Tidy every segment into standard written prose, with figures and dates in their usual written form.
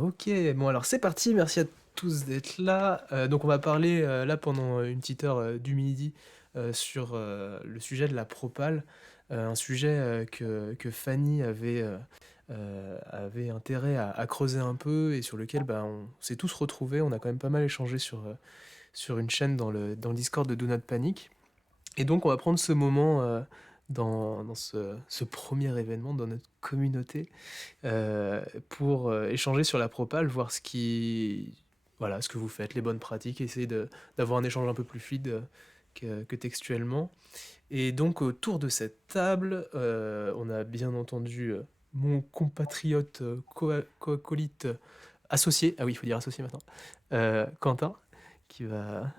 Ok, bon alors c'est parti, merci à tous d'être là. Donc on va parler là pendant une petite heure du midi sur le sujet de la propale, un sujet que Fanny avait intérêt à creuser un peu et sur lequel bah, on s'est tous retrouvés, on a quand même pas mal échangé sur une chaîne dans le Discord de Do Not Panic. Et donc, on va prendre ce moment dans ce premier événement dans notre communauté pour échanger sur la propale, voir voilà, ce que vous faites, les bonnes pratiques, essayer d'avoir un échange un peu plus fluide que textuellement. Et donc, autour de cette table, on a bien entendu mon compatriote, acolyte, associé, ah oui, il faut dire associé maintenant, Quentin, qui va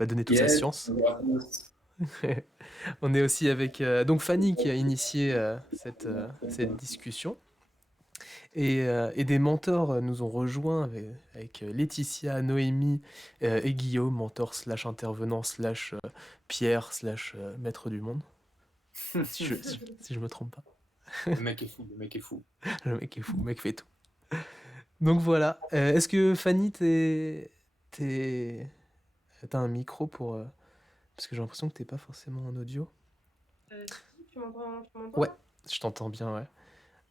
donner toute sa Yes, science. bonjour à tous. On est aussi avec donc Fanny qui a initié cette discussion. Et des mentors nous ont rejoints avec Laetitia, Noémie et Guillaume, mentor slash intervenant slash Pierre slash maître du monde, si je me trompe pas. Le mec est fou, le mec est fou. Le mec est fou, le mec fait tout. Donc voilà. Est-ce que Fanny, t'as un micro pour... parce que j'ai l'impression que t'es pas forcément en audio. Si, tu m'entends Ouais, là? je t'entends bien, ouais.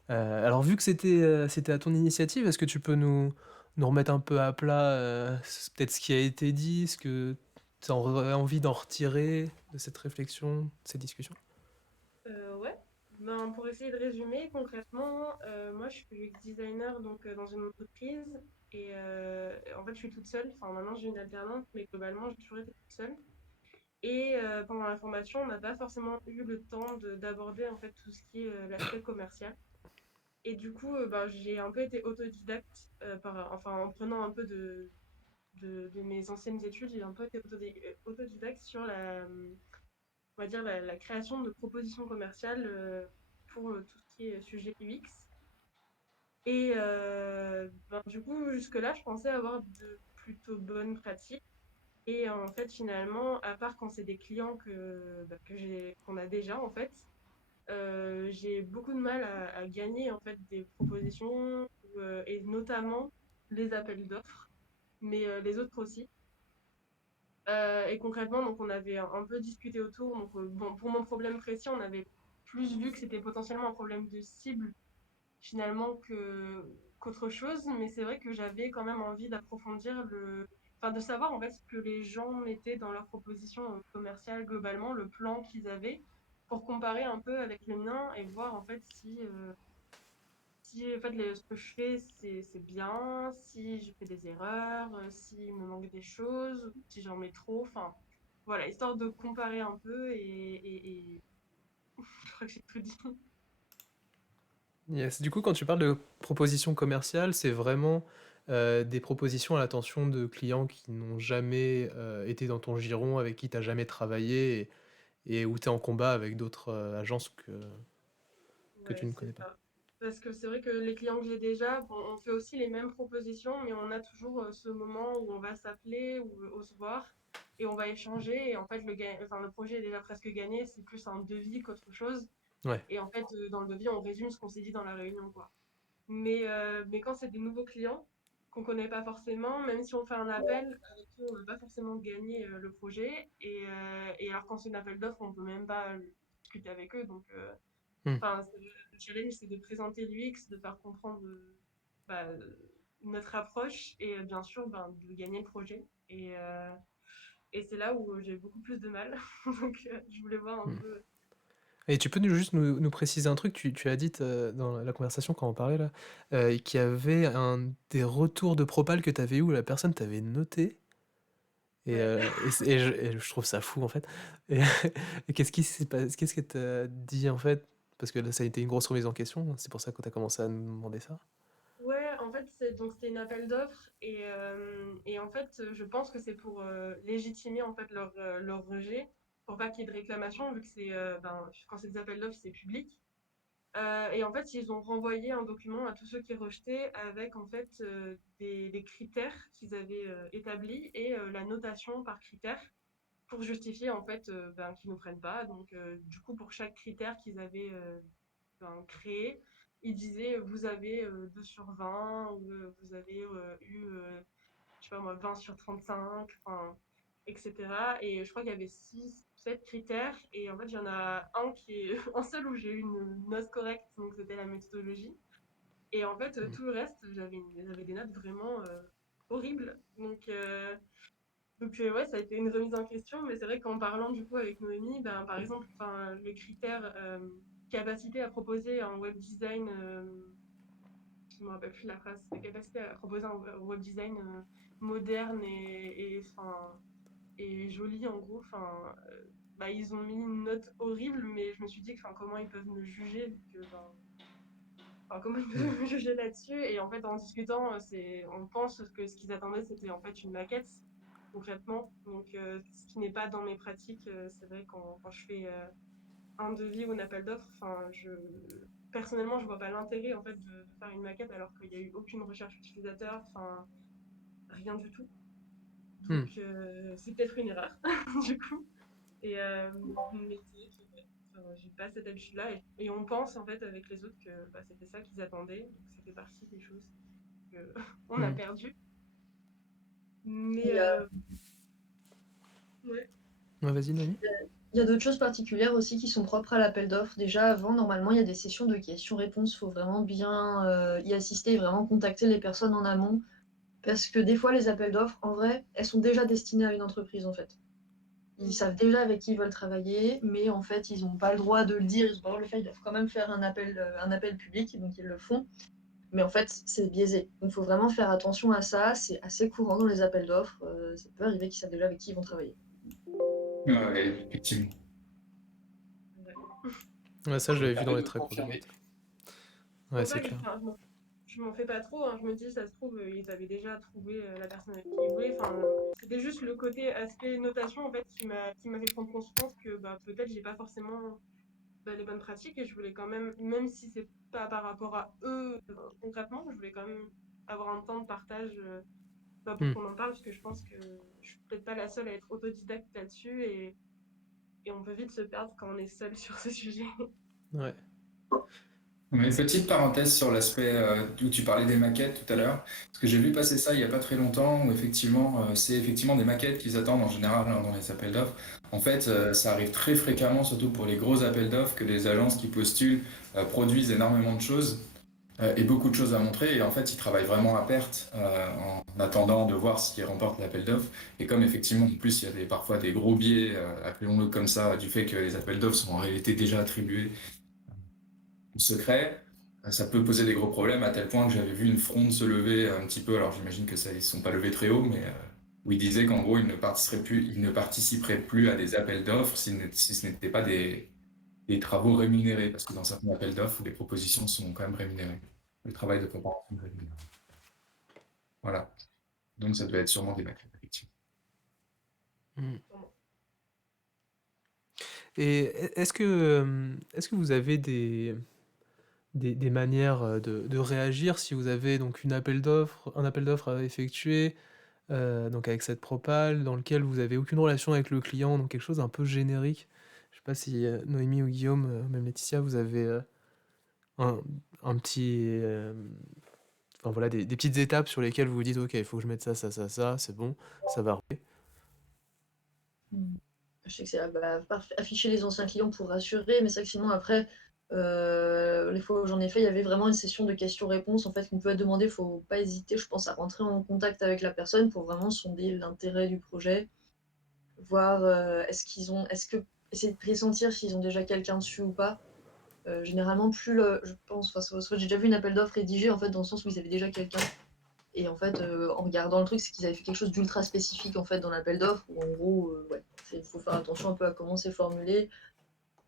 Alors vu que c'était à ton initiative, est-ce que tu peux nous remettre un peu à plat peut-être ce qui a été dit, ce que tu aurais envie d'en retirer de cette réflexion, de cette discussion? Ouais. Ben, pour essayer de résumer concrètement, moi je suis UX designer donc dans une entreprise et en fait je suis toute seule. Enfin maintenant j'ai une alternante mais globalement j'ai toujours été toute seule. Et pendant la formation on n'a pas forcément eu le temps d'aborder en fait tout ce qui est l'aspect commercial. Et du coup ben, j'ai un peu été autodidacte enfin en prenant un peu de mes anciennes études, j'ai un peu été autodidacte sur on va dire, la création de propositions commerciales pour tout ce qui est sujet UX. Et ben, du coup, jusque-là, je pensais avoir de plutôt bonnes pratiques. Et en fait, finalement, à part quand c'est des clients bah, qu'on a déjà, en fait, j'ai beaucoup de mal à gagner en fait des propositions et notamment les appels d'offres, mais les autres aussi. Et concrètement, donc on avait un peu discuté autour. Donc, bon, pour mon problème précis, on avait plus vu que c'était potentiellement un problème de cible finalement qu'autre chose. Mais c'est vrai que j'avais quand même envie d'approfondir enfin, de savoir en fait ce que les gens mettaient dans leur proposition commerciale globalement, le plan qu'ils avaient, pour comparer un peu avec le mien et voir en fait si en fait, ce que je fais, c'est bien, si je fais des erreurs, s'il me manque des choses, si j'en mets trop, enfin, voilà, histoire de comparer un peu et je crois que j'ai tout dit. Yes. Du coup, quand tu parles de propositions commerciales, c'est vraiment des propositions à l'attention de clients qui n'ont jamais été dans ton giron, avec qui tu n'as jamais travaillé et où tu es en combat avec d'autres agences que tu Ouais, ne c'est connais pas. ça. Parce que c'est vrai que les clients que j'ai déjà, bon, on fait aussi les mêmes propositions, mais on a toujours ce moment où on va s'appeler ou se voir et on va échanger. Et en fait, enfin, le projet est déjà presque gagné, c'est plus un devis qu'autre chose. Ouais. Et en fait, dans le devis, on résume ce qu'on s'est dit dans la réunion, quoi. Mais quand c'est des nouveaux clients qu'on connaît pas forcément, même si on fait un appel, avec eux, on ne va pas forcément gagner le projet. Et alors, quand c'est un appel d'offres, on peut même pas discuter avec eux. Donc, Hmm. enfin, le challenge, c'est de présenter l'UX, de faire comprendre bah, notre approche et bien sûr ben, de gagner le projet. Et c'est là où j'ai beaucoup plus de mal. Donc, je voulais voir un Hmm. peu. Et tu peux juste nous préciser un truc, tu as dit dans la conversation quand on parlait là, qu'il y avait des retours de propal que tu avais eu où la personne t'avait noté, Ouais. et je trouve ça fou en fait. Et, et qu'est-ce que t'as dit en fait? Parce que là ça a été une grosse remise en question, c'est pour ça que tu as commencé à nous demander ça. Ouais, en fait, c'était une appel d'offres et en fait, je pense que c'est pour légitimer en fait leur rejet, pour pas qu'il y ait de réclamation, vu que ben, quand c'est des appels d'offres, c'est public. Et en fait, ils ont renvoyé un document à tous ceux qui rejetaient avec en fait des critères qu'ils avaient établis et la notation par critère pour justifier en fait ben, qu'ils ne prennent pas. Donc, du coup, pour chaque critère qu'ils avaient ben, créé, il disait vous avez 2 sur 20 ou vous avez eu, je sais pas moi, 20 sur 35, enfin, etc. Et je crois qu'il y avait 6, 7 critères. Et en fait, il y en a un qui est un seul où j'ai eu une note correcte, donc c'était la méthodologie. Et en fait, Mm. tout le reste, j'avais des notes vraiment horribles. Donc ouais, ça a été une remise en question, mais c'est vrai qu'en parlant du coup avec Noémie, ben, par exemple, enfin, le critère capacité à proposer un web design, je me rappelle plus de la phrase, c'était capacité à proposer un web design moderne et joli en gros. Enfin, bah, ils ont mis une note horrible, mais je me suis dit que, enfin, comment ils peuvent me juger vu que, ben, enfin, comment ils Mm. peuvent me juger là-dessus? Et en fait, en discutant, on pense que ce qu'ils attendaient, c'était en fait une maquette, concrètement. Donc, ce qui n'est pas dans mes pratiques, c'est vrai, quand je fais un devis ou un appel d'offres, enfin, personnellement, je vois pas l'intérêt en fait de faire une maquette alors qu'il n'y a eu aucune recherche utilisateur, enfin, rien du tout. Mm. Donc, c'est peut-être une erreur, du coup. Et, mais c'est vrai que ouais, enfin, j'ai pas cette habitude-là. Et on pense, en fait, avec les autres que bah, c'était ça qu'ils attendaient. Donc, ça fait partie des choses que on a Mm. perdues. Mais, Et, ouais. Ouais, vas-y, Noémie. il y a d'autres choses particulières aussi qui sont propres à l'appel d'offres. Déjà, avant, normalement, il y a des sessions de questions-réponses. Il faut vraiment bien y assister et vraiment contacter les personnes en amont. Parce que des fois, les appels d'offres, en vrai, elles sont déjà destinées à une entreprise, en fait. Ils savent déjà avec qui ils veulent travailler, mais en fait, ils n'ont pas le droit de le dire, ils n'ont pas le droit de le faire, ils doivent quand même faire un appel public, donc ils le font. Mais en fait, c'est biaisé. Donc il faut vraiment faire attention à ça, c'est assez courant dans les appels d'offres, ça peut arriver qu'ils savent déjà avec qui ils vont travailler. Ouais, effectivement. Ouais. Ouais, ça, je l'avais vu dans Permet les de traits cours de confirmer. route. C'est Ouais, pour c'est ça que clair. enfin, je m'en fais pas trop, hein. Je me dis, ça se trouve, ils avaient déjà trouvé la personne avec qui ils voulaient. Enfin, c'était juste le côté aspect notation en fait qui m'a fait prendre conscience que bah, peut-être j'ai pas forcément bah, les bonnes pratiques et je voulais quand même si c'est pas par rapport à eux concrètement, je voulais quand même avoir un temps de partage bah, pour Mm. qu'on en parle parce que je pense que je suis peut-être pas la seule à être autodidacte là-dessus et on peut vite se perdre quand on est seul sur ce sujet. Ouais. Mais petite parenthèse sur l'aspect où tu parlais des maquettes tout à l'heure, parce que j'ai vu passer ça il n'y a pas très longtemps, où effectivement, c'est effectivement des maquettes qu'ils attendent en général dans les appels d'offres. En fait, ça arrive très fréquemment, surtout pour les gros appels d'offres, que les agences qui postulent produisent énormément de choses et beaucoup de choses à montrer, et en fait, ils travaillent vraiment à perte en attendant de voir s'ils remportent l'appel d'offres. Et comme effectivement, en plus, il y a parfois des gros biais, appelons-le comme ça, du fait que les appels d'offres sont en réalité déjà attribués secret, ça peut poser des gros problèmes à tel point que j'avais vu une fronde se lever un petit peu, alors j'imagine que ça, ils ne sont pas levés très haut, mais où ils disaient qu'en gros, ils ne participeraient plus à des appels d'offres si ce n'était pas des travaux rémunérés, parce que dans certains appels d'offres, les propositions sont quand même rémunérées. Le travail de préparation est rémunéré. Voilà. Donc ça devait être sûrement des maquettes, effectivement. Mm. Sûrement. Et est-ce que vous avez des manières de réagir si vous avez donc un appel d'offres à effectuer, donc avec cette propale, dans lequel vous avez aucune relation avec le client, donc quelque chose d'un peu générique. Je sais pas si Noémie ou Guillaume, même Laetitia, vous avez un, un petit, enfin voilà, des petites étapes sur lesquelles vous vous dites, ok, il faut que je mette ça, c'est bon, ça va rouler. Je sais que c'est afficher les anciens clients pour rassurer, mais c'est vrai que sinon après, les fois où j'en ai fait, il y avait vraiment une session de questions-réponses en fait qu'on peut demander. Il ne faut pas hésiter, je pense, à rentrer en contact avec la personne pour vraiment sonder l'intérêt du projet, voir est-ce que essayer de pressentir s'ils ont déjà quelqu'un dessus ou pas. Généralement, je pense, enfin, j'ai déjà vu une appel d'offres rédigée en fait dans le sens où ils avaient déjà quelqu'un. Et en fait, en regardant le truc, c'est qu'ils avaient fait quelque chose d'ultra spécifique en fait dans l'appel d'offres, où en gros, ouais, il faut faire attention un peu à comment c'est formulé.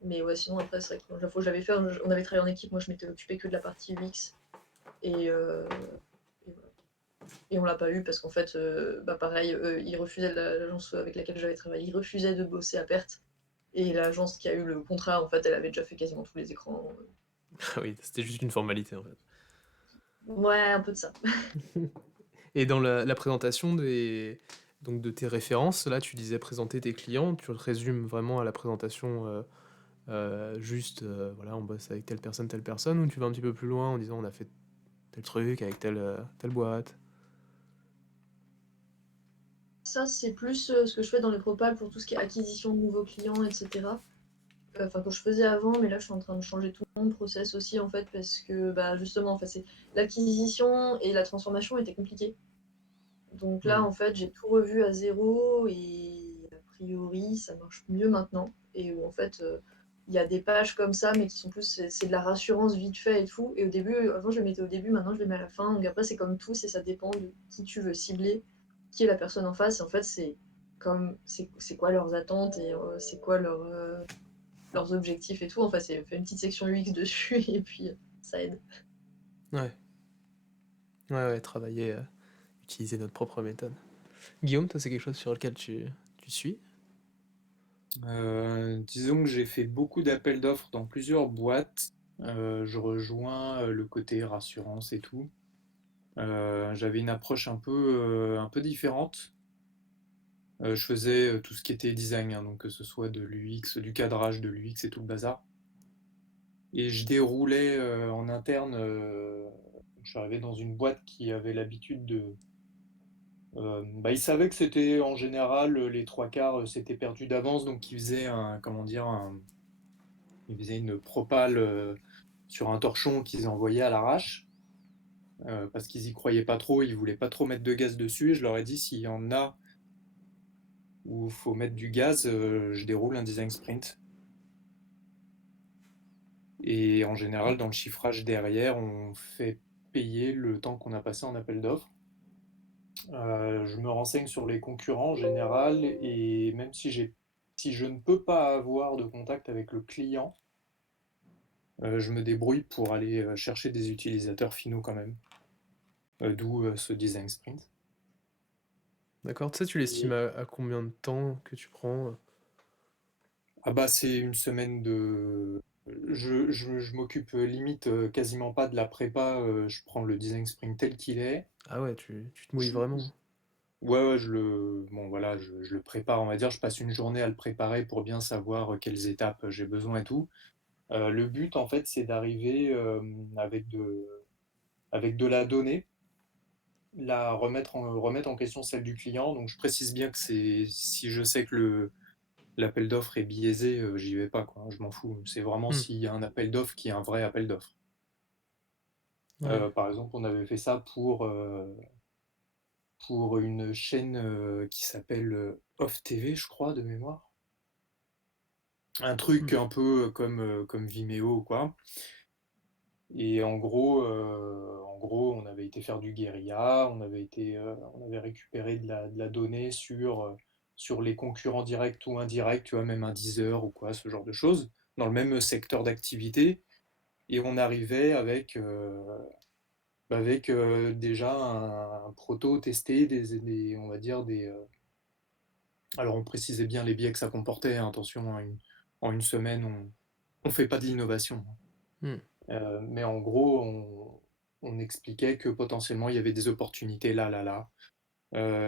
Mais ouais, sinon après, c'est vrai que la fois où j'avais fait, on avait travaillé en équipe, moi je m'étais occupée que de la partie UX. Et, et voilà. Et on l'a pas eu parce qu'en fait, pareil, ils refusaient, l'agence avec laquelle j'avais travaillé, ils refusaient de bosser à perte. Et l'agence qui a eu le contrat, en fait, elle avait déjà fait quasiment tous les écrans. Oui, c'était juste une formalité en fait. Ouais, un peu de ça. Et dans la présentation donc de tes références, là tu disais présenter tes clients, tu le résumes vraiment à la présentation juste, voilà, on bosse avec telle personne, ou tu vas un petit peu plus loin en disant on a fait tel truc avec telle boîte? Ça, c'est plus ce que je fais dans les propals pour tout ce qui est acquisition de nouveaux clients, etc. Enfin, que je faisais avant, mais là, je suis en train de changer tout mon process aussi, en fait, parce que bah, justement, en fait, l'acquisition et la transformation étaient compliquées. Donc là, en fait, j'ai tout revu à zéro et a priori, ça marche mieux maintenant. Et où en fait, il y a des pages comme ça, mais qui sont plus, c'est de la rassurance vite fait et tout. Et au début, avant, je les mettais au début, maintenant, je les mets à la fin. Donc après, c'est comme tout, ça dépend de qui tu veux cibler, qui est la personne en face. Et en fait, c'est quoi leurs attentes et c'est quoi leurs objectifs et tout. Enfin, c'est fait une petite section UX dessus et puis ça aide. Ouais, ouais, travailler, utiliser notre propre méthode. Guillaume, toi, c'est quelque chose sur lequel tu suis? Disons que j'ai fait beaucoup d'appels d'offres dans plusieurs boîtes. Je rejoins le côté rassurance et tout. J'avais une approche un peu différente. Je faisais tout ce qui était design, hein, donc que ce soit de l'UX, du cadrage de l'UX et tout le bazar. Et je déroulais en interne. Je suis arrivé dans une boîte qui avait l'habitude de. Bah, ils savaient que c'était en général les trois quarts c'était perdu d'avance, donc ils faisaient comment dire, ils faisaient une propale sur un torchon qu'ils envoyaient à l'arrache. Parce qu'ils y croyaient pas trop, ils voulaient pas trop mettre de gaz dessus. Et je leur ai dit s'il y en a où il faut mettre du gaz, je déroule un design sprint. Et en général, dans le chiffrage derrière, on fait payer le temps qu'on a passé en appel d'offres. Je me renseigne sur les concurrents en général et même si je ne peux pas avoir de contact avec le client, je me débrouille pour aller chercher des utilisateurs finaux quand même. D'où ce design sprint. D'accord, tu sais, tu l'estimes Et- à combien de temps que tu prends? Ah bah c'est une semaine de. Je m'occupe limite quasiment pas de la prépa, je prends le design sprint tel qu'il est. Ah ouais, tu te mouilles Je- vraiment. Ouais, bon, voilà, je le prépare, on va dire, je passe une journée à le préparer pour bien savoir quelles étapes j'ai besoin et tout. Le but, en fait, c'est d'arriver avec de la donnée, remettre en question celle du client. Donc, je précise bien que si je sais que l'appel d'offres est biaisé, j'y vais pas, quoi. Je m'en fous. C'est vraiment Hmm, s'il y a un appel d'offres qui est un vrai appel d'offres. ouais. Par exemple, on avait fait ça pour une chaîne qui s'appelle Off TV, je crois, de mémoire. Un Hmm. truc un peu comme Vimeo ou quoi. Et en gros, on avait été faire du guérilla, on avait récupéré de la donnée sur les concurrents directs ou indirects, tu vois, même un Deezer ou quoi, ce genre de choses, dans le même secteur d'activité. Et on arrivait avec déjà un proto testé, on va dire alors on précisait bien les biais que ça comportait, hein, attention, hein, en une semaine, on fait pas de l'innovation. Hmm. Mais en gros, on expliquait que potentiellement il y avait des opportunités là, là, là.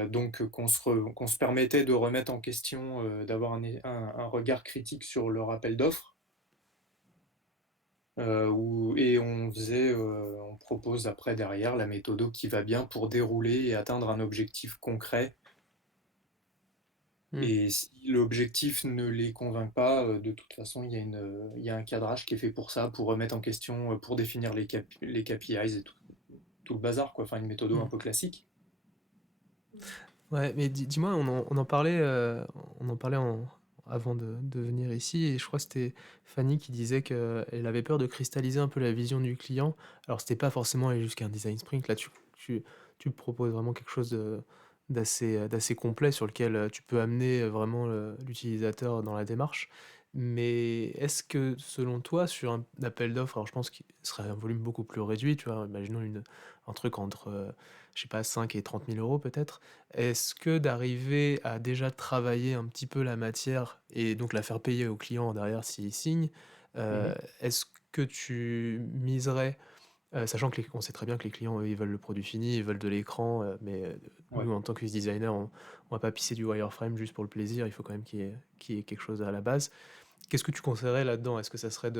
Donc qu'on se permettait de remettre en question, d'avoir un regard critique sur leur appel d'offres. Et on propose après derrière la méthode qui va bien pour dérouler et atteindre un objectif concret. Hmm. Et si l'objectif ne les convainc pas, de toute façon, il y a un cadrage qui est fait pour ça, pour remettre en question, pour définir les KPIs et tout le bazar, quoi. Enfin, une méthode un Hmm. peu classique. Ouais, mais dis-moi, on en parlait avant de venir ici, et je crois que c'était Fanny qui disait qu'elle avait peur de cristalliser un peu la vision du client. Alors, c'était pas forcément aller jusqu'à un design sprint. Là, tu proposes vraiment quelque chose d'assez complet sur lequel tu peux amener vraiment l'utilisateur dans la démarche. Mais est-ce que, selon toi, sur un appel d'offres, alors je pense qu'il serait un volume beaucoup plus réduit, tu vois, imaginons un truc entre, je sais pas, 5 et 30 000 euros peut-être. Est-ce que d'arriver à déjà travailler un petit peu la matière et donc la faire payer au client derrière s'il signe, Mhm. est-ce que tu miserais, sachant que on sait très bien que les clients, eux, ils veulent le produit fini, ils veulent de l'écran, mais Ouais. nous, en tant que designer, on va pas pisser du wireframe juste pour le plaisir, il faut quand même qu'il y ait quelque chose à la base. Qu'est-ce que tu conseillerais là-dedans? Est-ce que ça serait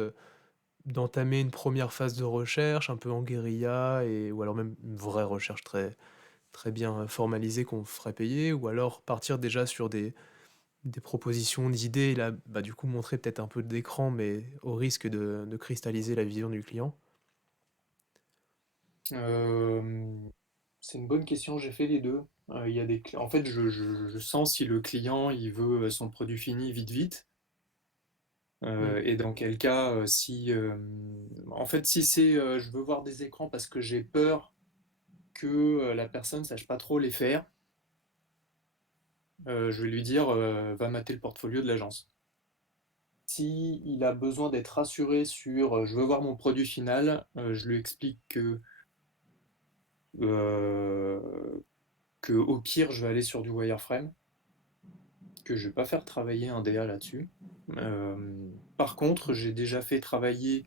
d'entamer une première phase de recherche un peu en guérilla ou alors même une vraie recherche très très bien, formalisée qu'on ferait payer? Ou alors partir déjà sur des propositions d'idées et là, bah, du coup montrer peut-être un peu d'écran, mais au risque de cristalliser la vision du client? Euh, c'est une bonne question, j'ai fait les deux. Il y a en fait, je sens si le client il veut son produit fini vite vite. Mmh. Et dans quel cas, si en fait, si c'est je veux voir des écrans parce que j'ai peur que la personne sache pas trop les faire, je vais lui dire va mater le portfolio de l'agence. Si il a besoin d'être rassuré sur je veux voir mon produit final, je lui explique euh, que au pire je vais aller sur du wireframe, que je vais pas faire travailler un DA là-dessus. Par contre, Mmh. j'ai déjà fait travailler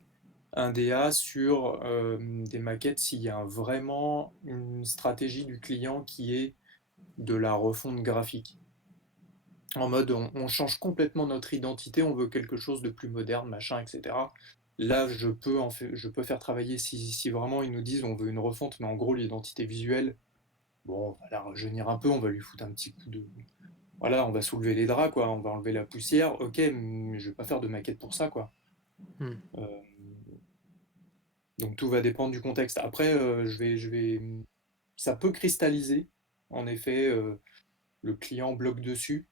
un DA sur des maquettes s'il y a vraiment une stratégie du client qui est de la refonte graphique. En mode, on change complètement notre identité, on veut quelque chose de plus moderne, machin, etc. Là, je peux faire travailler si vraiment ils nous disent on veut une refonte, mais en gros, l'identité visuelle, bon, on va la rajeunir un peu, on va lui foutre un petit coup de. Voilà, on va soulever les draps, quoi, on va enlever la poussière, ok, mais je vais pas faire de maquette pour ça, quoi. Mmh. Euh, donc tout va dépendre du contexte. Après, ça peut cristalliser, en effet, le client bloque dessus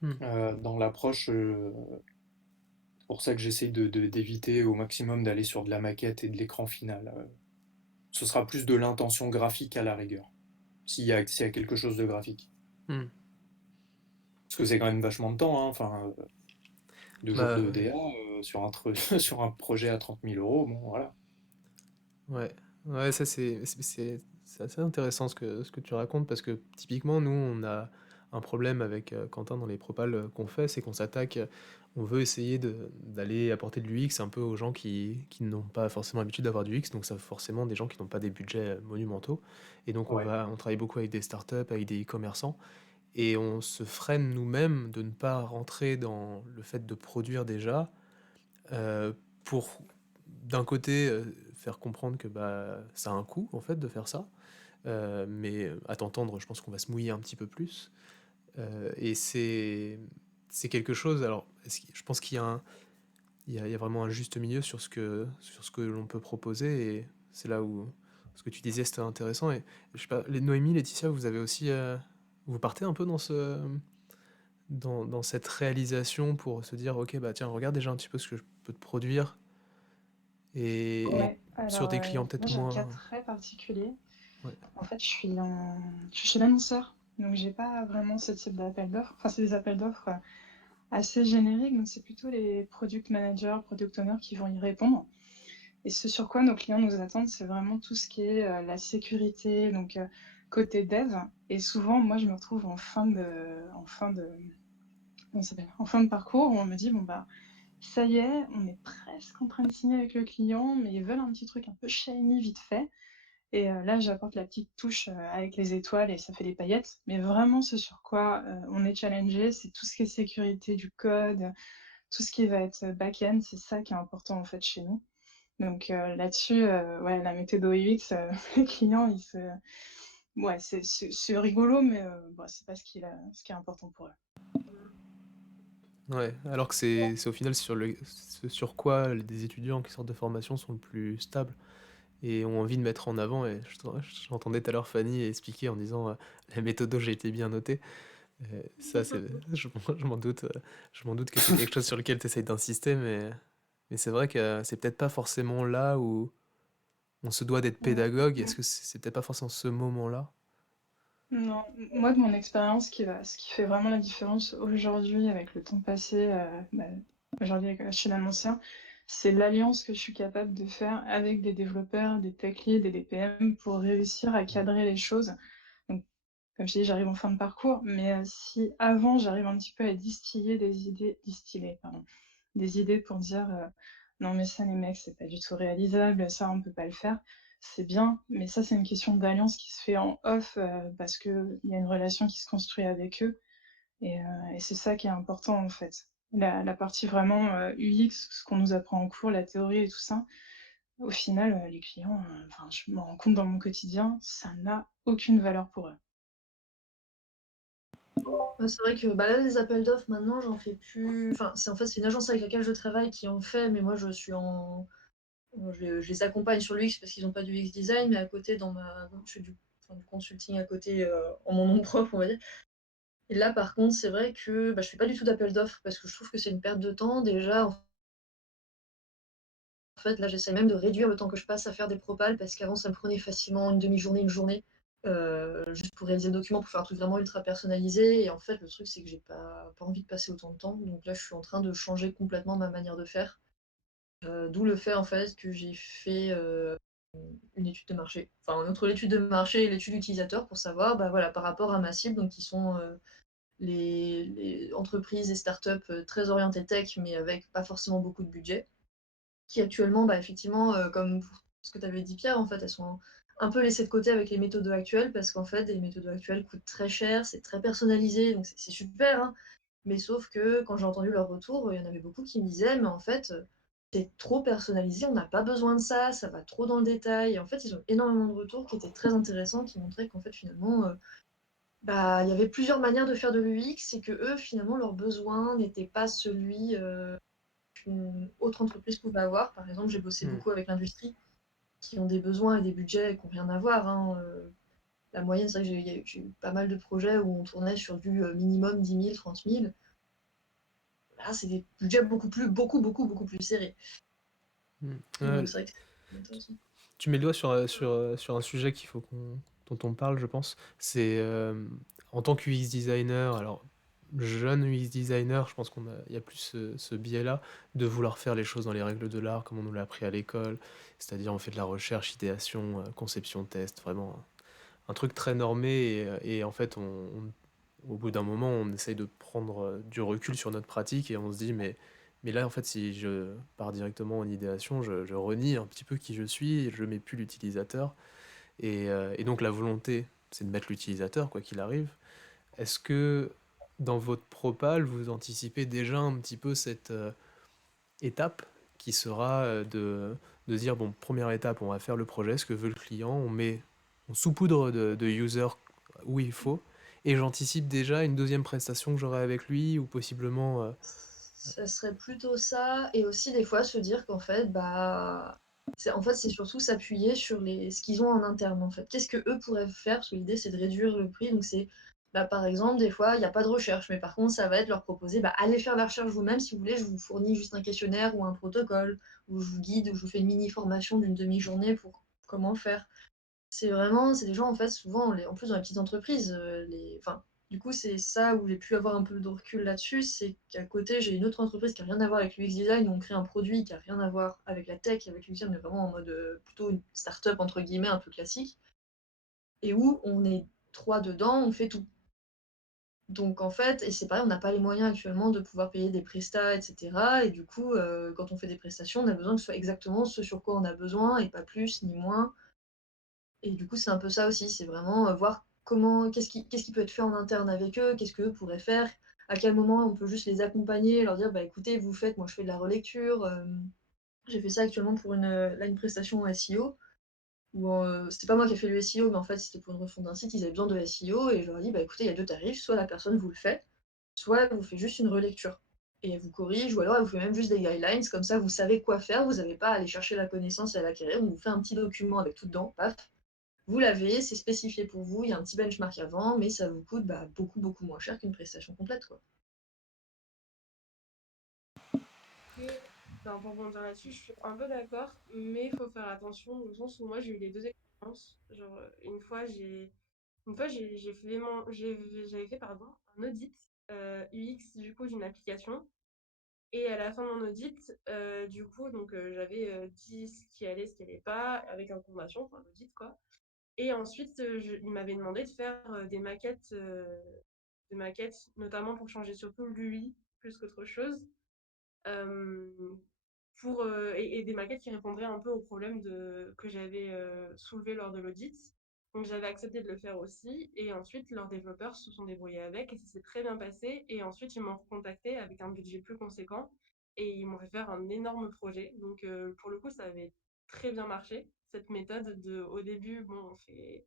Mmh. dans l'approche. C'est pour ça que j'essaye d'éviter au maximum d'aller sur de la maquette et de l'écran final. Ce sera plus de l'intention graphique à la rigueur, s'il y a quelque chose de graphique. Mmh. Parce que c'est quand même vachement de temps, hein. Enfin, 2 jours Bah, de DA sur un projet à 30 000 euros, bon voilà. ouais. Ouais, ça c'est assez intéressant ce que tu racontes parce que typiquement, nous, on a un problème avec, Quentin dans les propals, qu'on fait, c'est qu'on s'attaque, on veut essayer d'aller apporter de l'UX un peu aux gens qui n'ont pas forcément l'habitude d'avoir du UX, donc ça forcément des gens qui n'ont pas des budgets, monumentaux et donc Ouais, on travaille beaucoup avec des startups, avec des e-commerçants et on se freine nous-mêmes de ne pas rentrer dans le fait de produire déjà, pour d'un côté, faire comprendre que, bah, ça a un coût en fait de faire ça, mais à t'entendre, je pense qu'on va se mouiller un petit peu plus, et c'est quelque chose alors je pense qu'il y a il y a vraiment un juste milieu sur ce que l'on peut proposer et c'est là où ce que tu disais c'était intéressant et je sais pas, les Noémie, Laetitia, vous avez aussi, vous partez un peu dans cette réalisation pour se dire: «OK, bah, tiens, regarde déjà un petit peu ce que je peux te produire» et Ouais, sur alors des clients moi peut-être j'ai un cas moins très particulier. ouais. En fait, je suis chez l'annonceur, donc j'ai pas vraiment ce type d'appel d'offres. Enfin, c'est des appels d'offres assez génériques, donc c'est plutôt les product managers, product owners qui vont y répondre. Et ce sur quoi nos clients nous attendent, c'est vraiment tout ce qui est la sécurité, donc côté dev. Et souvent, moi, je me retrouve comment ça s'appelle, en fin de parcours où on me dit, bon bah, ça y est, on est presque en train de signer avec le client, mais ils veulent un petit truc un peu shiny vite fait. Et là, j'apporte la petite touche, avec les étoiles et ça fait des paillettes. Mais vraiment ce sur quoi, on est challengé, c'est tout ce qui est sécurité du code, tout ce qui va être, back-end, c'est ça qui est important, en fait, chez nous. Donc là-dessus, ouais, la méthode UX, les clients, ils se ouais, c'est rigolo, mais bah, c'est pas ce qui est important pour eux. Ouais, alors que c'est au final ce sur quoi des étudiants qui sortent de formation sont le plus stables et ont envie de mettre en avant et j'entendais tout à l'heure Fanny expliquer en disant, «La méthode j'ai été bien notée». Ça c'est je je m'en doute, je m'en doute que c'est quelque chose sur lequel tu essayes d'insister mais c'est vrai que c'est peut-être pas forcément là où on se doit d'être Mmh, mmh pédagogue. Est-ce mh. que c'est peut-être pas forcément ce moment-là? Non, moi de mon expérience, ce qui fait vraiment la différence aujourd'hui avec le temps passé, bah, aujourd'hui chez l'annonceur, c'est l'alliance que je suis capable de faire avec des développeurs, des tech leads et des PM pour réussir à cadrer les choses. Donc, comme je dis, j'arrive en fin de parcours, mais si avant j'arrive un petit peu à distiller, pardon, des idées pour dire non, mais ça, les mecs, c'est pas du tout réalisable, ça, on peut pas le faire. C'est bien, mais ça, c'est une question d'alliance qui se fait en off parce qu'il y a une relation qui se construit avec eux et c'est ça qui est important en fait. La partie vraiment UX, ce qu'on nous apprend en cours, la théorie et tout ça, au final, les clients, enfin, je me rends compte dans mon quotidien, ça n'a aucune valeur pour eux. Ouais, c'est vrai que bah, là, les appels d'offres, maintenant, j'en fais plus. Enfin, c'est en fait, c'est une agence avec laquelle je travaille qui en fait, mais moi, je suis en. Je les accompagne sur l'UX parce qu'ils n'ont pas du UX design, mais à côté, je fais enfin, du consulting à côté en mon nom propre, on va dire. Et là, par contre, c'est vrai que bah, je fais pas du tout d'appel d'offres parce que je trouve que c'est une perte de temps. Déjà, en fait, là, j'essaie même de réduire le temps que je passe à faire des propals parce qu'avant, ça me prenait facilement une demi-journée, une journée, juste pour réaliser le document, pour faire un truc vraiment ultra personnalisé. Et en fait, le truc, c'est que j'ai pas envie de passer autant de temps. Donc là, je suis en train de changer complètement ma manière de faire. D'où le fait, en fait, que j'ai fait une étude de marché. Enfin, entre l'étude de marché et l'étude utilisateur pour savoir, bah, voilà, par rapport à ma cible, donc qui sont les entreprises et startups très orientées tech, mais avec pas forcément beaucoup de budget, qui actuellement, bah, effectivement, comme pour ce que tu avais dit Pierre, en fait, elles sont un peu laissées de côté avec les méthodes actuelles, parce qu'en fait, les méthodes actuelles coûtent très cher, c'est très personnalisé, donc c'est super, hein. Mais sauf que quand j'ai entendu leur retour, il y en avait beaucoup qui me disaient, mais en fait, c'est trop personnalisé, on n'a pas besoin de ça, ça va trop dans le détail. Et en fait, ils ont énormément de retours qui étaient très intéressants, qui montraient qu'en fait, finalement, bah, il y avait plusieurs manières de faire de l'UX et que eux, finalement, leur besoin n'était pas celui qu'une autre entreprise pouvait avoir. Par exemple, j'ai bossé Hmm. beaucoup avec l'industrie qui ont des besoins et des budgets qui n'ont rien à voir, hein. La moyenne, c'est vrai que j'ai eu pas mal de projets où on tournait sur du minimum 10 000, 30 000. Là, c'est des budgets beaucoup plus serrés. Hmm. Donc c'est vrai que c'est intéressant. Tu mets le doigt sur un sujet dont on parle, je pense. C'est en tant que UX designer, alors jeune UX designer, je pense il y a plus ce biais-là de vouloir faire les choses dans les règles de l'art, comme on nous l'a appris à l'école. C'est-à-dire, on fait de la recherche, idéation, conception, test, vraiment un truc très normé. Et en fait, au bout d'un moment, on essaye de prendre du recul sur notre pratique et on se dit, mais là, en fait, si je pars directement en idéation, je renie un petit peu qui je suis, je mets plus l'utilisateur. Et donc, la volonté, c'est de mettre l'utilisateur, quoi qu'il arrive. Est-ce que dans votre propal, vous anticipez déjà un petit peu cette étape qui sera de dire, bon, première étape, on va faire le projet, ce que veut le client, on saupoudre de users où il faut, et j'anticipe déjà une deuxième prestation que j'aurai avec lui, ou possiblement... Ça serait plutôt ça, et aussi des fois se dire qu'en fait, bah, c'est surtout s'appuyer sur ce qu'ils ont en interne, en fait. Qu'est-ce que eux pourraient faire? Parce que l'idée, c'est de réduire le prix. Donc c'est, bah, par exemple, des fois, il n'y a pas de recherche, mais par contre, ça va être leur proposer, bah, allez faire la recherche vous-même si vous voulez, je vous fournis juste un questionnaire ou un protocole, ou je vous guide, ou je vous fais une mini formation d'une demi-journée pour comment faire. C'est des gens, en fait, souvent, en plus, dans les petites entreprises, enfin, du coup, c'est ça où j'ai pu avoir un peu de recul là-dessus, c'est qu'à côté, j'ai une autre entreprise qui a rien à voir avec l'UX design, où on crée un produit qui a rien à voir avec la tech, avec l'UX design, mais vraiment en mode plutôt une start-up, entre guillemets, un peu classique, et où on est trois dedans, on fait tout. Donc en fait, et c'est pareil, on n'a pas les moyens actuellement de pouvoir payer des prestats, etc. Et du coup, quand on fait des prestations, on a besoin que ce soit exactement ce sur quoi on a besoin, et pas plus ni moins. Et du coup, c'est un peu ça aussi, c'est vraiment voir qu'est-ce qui peut être fait en interne avec eux, qu'est-ce qu'eux pourraient faire, à quel moment on peut juste les accompagner, leur dire bah écoutez, vous faites, moi je fais de la relecture. J'ai fait ça actuellement pour une prestation en SEO, où c'était pas moi qui ai fait le SEO, mais en fait c'était pour une refonte d'un site, ils avaient besoin de SEO, et je leur ai dit bah écoutez, il y a deux tarifs, soit la personne vous le fait, soit elle vous fait juste une relecture. Et elle vous corrige, ou alors elle vous fait même juste des guidelines, comme ça vous savez quoi faire, vous n'avez pas à aller chercher la connaissance et à l'acquérir, on vous fait un petit document avec tout dedans, paf, vous l'avez, c'est spécifié pour vous, il y a un petit benchmark avant, mais ça vous coûte bah, beaucoup moins cher qu'une prestation complète, quoi. Et, enfin, pour rebondir là-dessus, je suis un peu d'accord, mais il faut faire attention au sens où moi j'ai eu les deux expériences. Genre, une fois j'ai fait j'avais fait pardon, un audit UX du coup d'une application. Et à la fin de mon audit, du coup, donc j'avais dit ce qui allait, ce qui allait pas, avec information, enfin l'audit quoi. Et ensuite, il m'avait demandé de faire des maquettes, notamment pour changer surtout l'UI plus qu'autre chose, euh, et des maquettes qui répondraient un peu aux problèmes que j'avais soulevés lors de l'audit. Donc j'avais accepté de le faire aussi. Et ensuite, leurs développeurs se sont débrouillés avec et ça s'est très bien passé. Et ensuite, ils m'ont recontacté avec un budget plus conséquent et ils m'ont fait faire un énorme projet. Donc pour le coup, ça avait très bien marché. Cette méthode au début, bon, on fait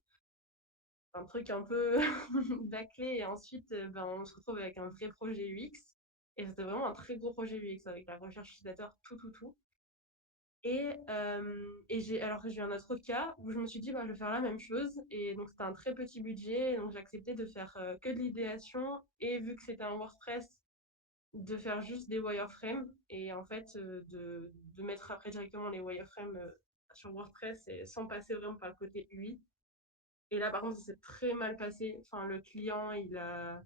un truc un peu bâclé et ensuite, ben, on se retrouve avec un vrai projet UX. Et c'était vraiment un très gros projet UX avec la recherche utilisateur, tout. Et j'ai eu un autre cas où je me suis dit, bah, je vais faire la même chose. Et donc, c'était un très petit budget. Donc, j'ai accepté de faire que de l'idéation. Et vu que c'était un WordPress, de faire juste des wireframes. Et en fait, de mettre après directement les wireframes sur WordPress et sans passer vraiment par le côté UI. Et là, par contre, ça s'est très mal passé. Enfin, le client, il a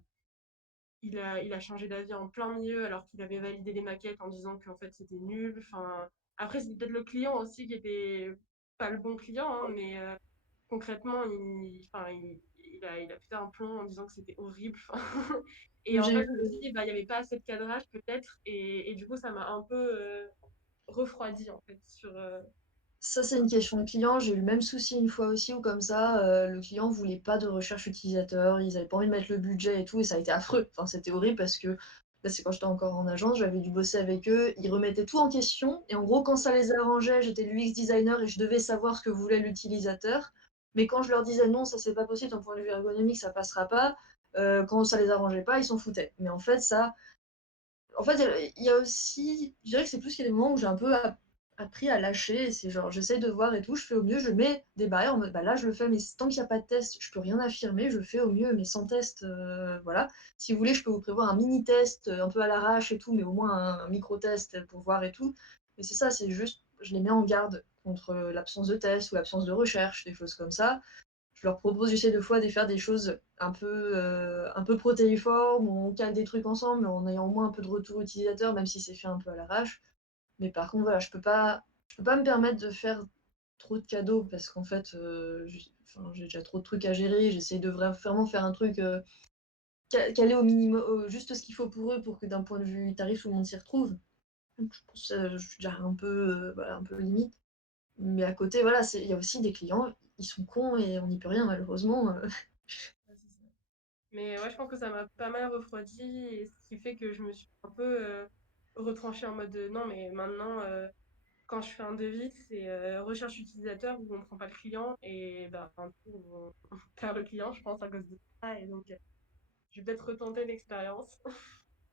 changé d'avis en plein milieu alors qu'il avait validé les maquettes en disant qu'en fait c'était nul. Enfin, après, c'est peut-être le client aussi qui était pas le bon client, hein, mais concrètement, enfin, il a pété un plomb en disant que c'était horrible. Et en J'ai fait, vu. je me suis dit, bah, il n'y avait pas assez de cadrage peut-être. Et du coup, ça m'a un peu refroidi en fait Ça, c'est une question de client. J'ai eu le même souci une fois aussi où comme ça, le client voulait pas de recherche utilisateur, ils avaient pas envie de mettre le budget et tout et ça a été affreux. Enfin, c'était horrible parce que là, c'est quand j'étais encore en agence, j'avais dû bosser avec eux, ils remettaient tout en question et en gros, quand ça les arrangeait, j'étais l'UX designer et je devais savoir ce que voulait l'utilisateur. Mais quand je leur disais: «Non, ça c'est pas possible, d'un point de vue ergonomique, ça passera pas», quand ça les arrangeait pas, ils s'en foutaient. Mais en fait, il y a aussi je dirais que c'est plus qu'il y a des moments où j'ai un peu appris à lâcher et c'est genre j'essaie de voir et tout, je fais au mieux, je mets des barrières en mode: «Bah, là, je le fais, mais tant qu'il y a pas de test, je peux rien affirmer, je fais au mieux, mais sans test, voilà. Si vous voulez, je peux vous prévoir un mini test, un peu à l'arrache et tout, mais au moins un micro test pour voir et tout». Mais c'est ça, c'est juste, je les mets en garde contre, l'absence de test ou l'absence de recherche, des choses comme ça. Je leur propose, j'essaie de fois de faire des choses un peu protéiformes, où on cale des trucs ensemble, mais en ayant au moins un peu de retour utilisateur, même si c'est fait un peu à l'arrache. Mais par contre, voilà, je peux pas me permettre de faire trop de cadeaux parce qu'en fait, j'ai déjà trop de trucs à gérer. J'essaie de vraiment faire un truc calé au minimum, juste ce qu'il faut pour eux, pour que d'un point de vue tarif, tout le monde s'y retrouve. Donc, je pense que je suis déjà un peu, voilà, un peu limite. Mais à côté, voilà, il y a aussi des clients, ils sont cons et on n'y peut rien malheureusement. Ouais, c'est ça. Mais ouais, je pense que ça m'a pas mal refroidi et ce qui fait que je me suis un peu retranchée en mode non, mais maintenant, quand je fais un devis, c'est recherche utilisateur où on prend pas le client et ben, un coup, on perd le client, je pense, à cause de ça. Et donc, je vais peut-être retenter l'expérience.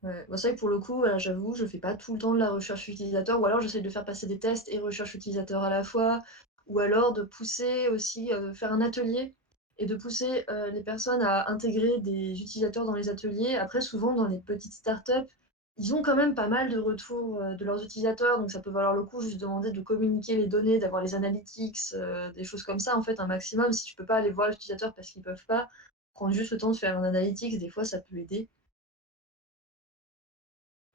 Ouais, bah, c'est vrai que pour le coup, j'avoue, je fais pas tout le temps de la recherche utilisateur ou alors j'essaie de faire passer des tests et recherche utilisateur à la fois ou alors de pousser aussi, faire un atelier et de pousser, les personnes à intégrer des utilisateurs dans les ateliers. Après souvent dans les petites startups, ils ont quand même pas mal de retours, de leurs utilisateurs, donc ça peut valoir le coup juste demander de communiquer les données, d'avoir les analytics, des choses comme ça en fait un maximum. Si tu peux pas aller voir l'utilisateur parce qu'ils peuvent pas, prendre juste le temps de faire un analytics, des fois ça peut aider.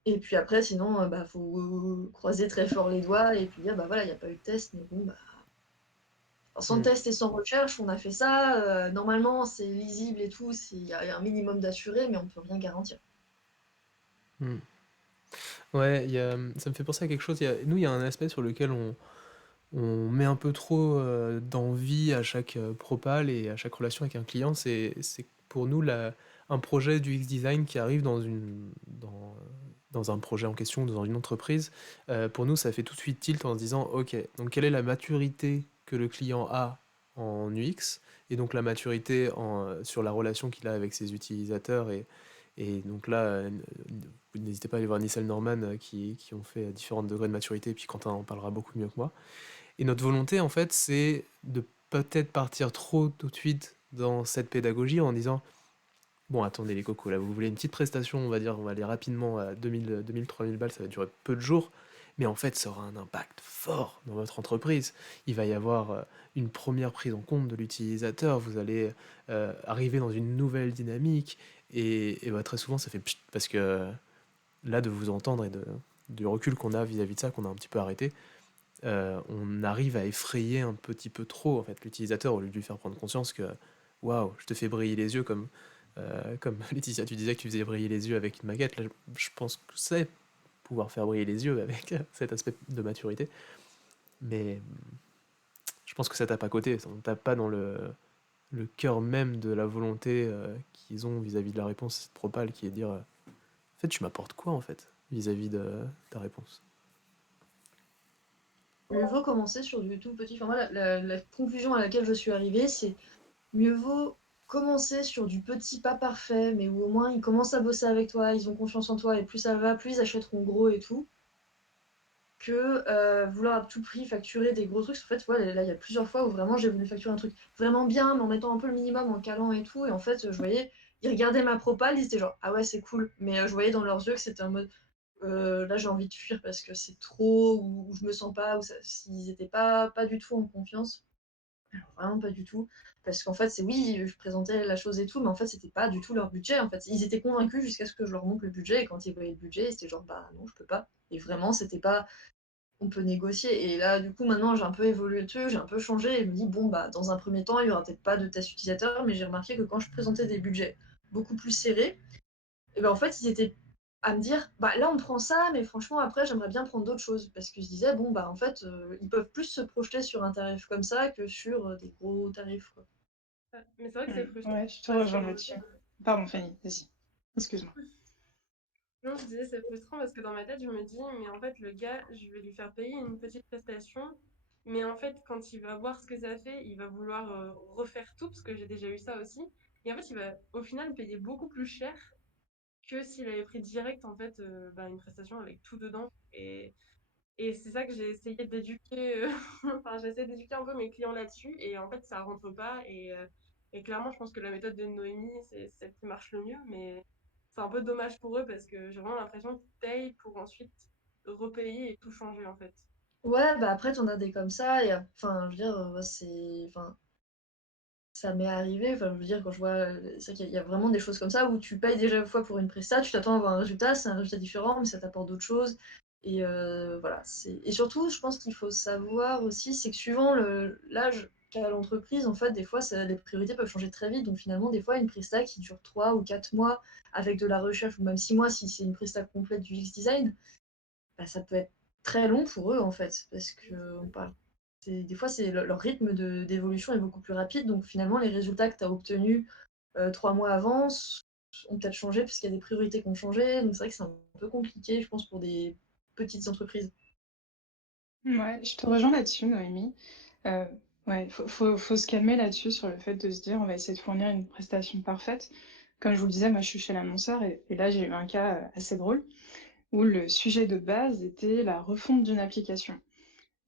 Et puis après, sinon, bah, faut croiser très fort les doigts et puis dire: «Bah, voilà, il y a pas eu de test, mais bon, bah, sans Mm. test et sans recherche, on a fait ça, normalement, c'est lisible et tout, il y a un minimum d'assuré, mais on peut rien garantir». Mm. Ouais, ça me fait penser à quelque chose. Nous, il y a un aspect sur lequel on met un peu trop d'envie à chaque propal et à chaque relation avec un client. C'est pour nous un projet du X-Design qui arrive dans un projet en question, dans une entreprise. Pour nous, ça fait tout de suite tilt en se disant, OK, donc quelle est la maturité que le client a en UX et donc la maturité sur la relation qu'il a avec ses utilisateurs et donc là, n'hésitez pas à aller voir Nissel Norman qui ont fait différents degrés de maturité, et puis Quentin en parlera beaucoup mieux que moi. Et notre volonté, en fait, c'est de peut-être partir trop tout de suite dans cette pédagogie en disant, bon, attendez les cocos, là, vous voulez une petite prestation, on va dire, on va aller rapidement à 2000, 3000 balles, ça va durer peu de jours, mais en fait, ça aura un impact fort dans votre entreprise. Il va y avoir une première prise en compte de l'utilisateur, vous allez arriver dans une nouvelle dynamique, et bah, très souvent, ça fait pchit, parce que là, de vous entendre et du recul qu'on a vis-à-vis de ça, qu'on a un petit peu arrêté, on arrive à effrayer un petit peu trop en fait l'utilisateur au lieu de lui faire prendre conscience que waouh, je te fais briller les yeux comme Laetitia, tu disais que tu faisais briller les yeux avec une maquette. Là, je pense que c'est pouvoir faire briller les yeux avec cet aspect de maturité, mais je pense que ça tape à côté, on tape pas dans le cœur même de la volonté qu'ils ont vis-à-vis de la réponse de Propal, qui est de dire en fait, tu m'apportes quoi en fait vis-à-vis de ta réponse? Mieux vaut commencer sur du tout petit. Enfin, moi, la conclusion à laquelle je suis arrivée, c'est mieux vaut commencer sur du petit, pas parfait, mais où au moins ils commencent à bosser avec toi, ils ont confiance en toi, et plus ça va, plus ils achèteront gros et tout, que vouloir à tout prix facturer des gros trucs. En fait, voilà, là, il y a plusieurs fois où vraiment j'ai voulu facturer un truc vraiment bien, mais en mettant un peu le minimum, en calant et tout, et en fait, je voyais, ils regardaient ma propale, ils étaient genre, ah ouais, c'est cool, mais je voyais dans leurs yeux que c'était en mode, là, j'ai envie de fuir parce que c'est trop, ou je me sens pas, ou s'ils étaient pas du tout en confiance. Alors, vraiment pas du tout. Parce qu'en fait, c'est oui, je présentais la chose et tout, mais en fait, c'était pas du tout leur budget. En fait, ils étaient convaincus jusqu'à ce que je leur montre le budget. Et quand ils voyaient le budget, c'était genre, bah non, je peux pas. Et vraiment, c'était pas, on peut négocier. Et là, du coup, maintenant, j'ai un peu évolué le truc, j'ai un peu changé. Et je me dis, bon, bah, dans un premier temps, il y aura peut-être pas de test utilisateur, mais j'ai remarqué que quand je présentais des budgets beaucoup plus serrés, et ben en fait, ils étaient à me dire, bah là, on prend ça, mais franchement, après, j'aimerais bien prendre d'autres choses. Parce que je disais, bon, bah en fait, ils peuvent plus se projeter sur un tarif comme ça que sur des gros tarifs, quoi. Ouais, mais c'est vrai que c'est frustrant Ouais, je te parce que rejoins là-dessus. Pardon, Fanny, vas-y. Excuse-moi. non, je disais c'est frustrant parce que dans ma tête, je me dis, mais en fait, le gars, je vais lui faire payer une petite prestation, mais en fait, quand il va voir ce que ça fait, il va vouloir refaire tout, parce que j'ai déjà eu ça aussi. Et en fait, il va au final payer beaucoup plus cher que s'il avait pris direct, en fait, bah, une prestation avec tout dedans. Et c'est ça que j'ai essayé d'éduquer, enfin, j'essaie d'éduquer un peu mes clients là-dessus, et en fait, ça rentre pas. Et clairement, je pense que la méthode de Noémie, c'est celle qui marche le mieux, mais c'est un peu dommage pour eux parce que j'ai vraiment l'impression qu'ils payent pour ensuite repayer et tout changer, en fait. Ouais, bah après, t'en as des comme ça, et enfin, je veux dire, enfin, ça m'est arrivé, enfin, je veux dire, quand je vois, c'est vrai qu'il y a vraiment des choses comme ça où tu payes déjà une fois pour une presta, tu t'attends à avoir un résultat, c'est un résultat différent, mais ça t'apporte d'autres choses. Et voilà, et surtout, je pense qu'il faut savoir aussi, c'est que suivant l'âge qu'a l'entreprise, en fait, des fois, les priorités peuvent changer très vite. Donc finalement, des fois, une presta qui dure 3 ou 4 mois avec de la recherche, ou même 6 mois si c'est une presta complète du X-Design, bah, ça peut être très long pour eux, en fait, parce que on parle des fois, leur rythme d'évolution est beaucoup plus rapide, donc finalement, les résultats que tu as obtenus 3 mois avant ont peut-être changé parce qu'il y a des priorités qui ont changé, donc c'est vrai que c'est un peu compliqué, je pense, pour des petites entreprises. Ouais, je te rejoins là-dessus, Noémie. Euh, ouais, faut se calmer là-dessus sur le fait de se dire on va essayer de fournir une prestation parfaite. Comme je vous le disais, moi je suis chez l'annonceur et là j'ai eu un cas assez drôle où le sujet de base était la refonte d'une application.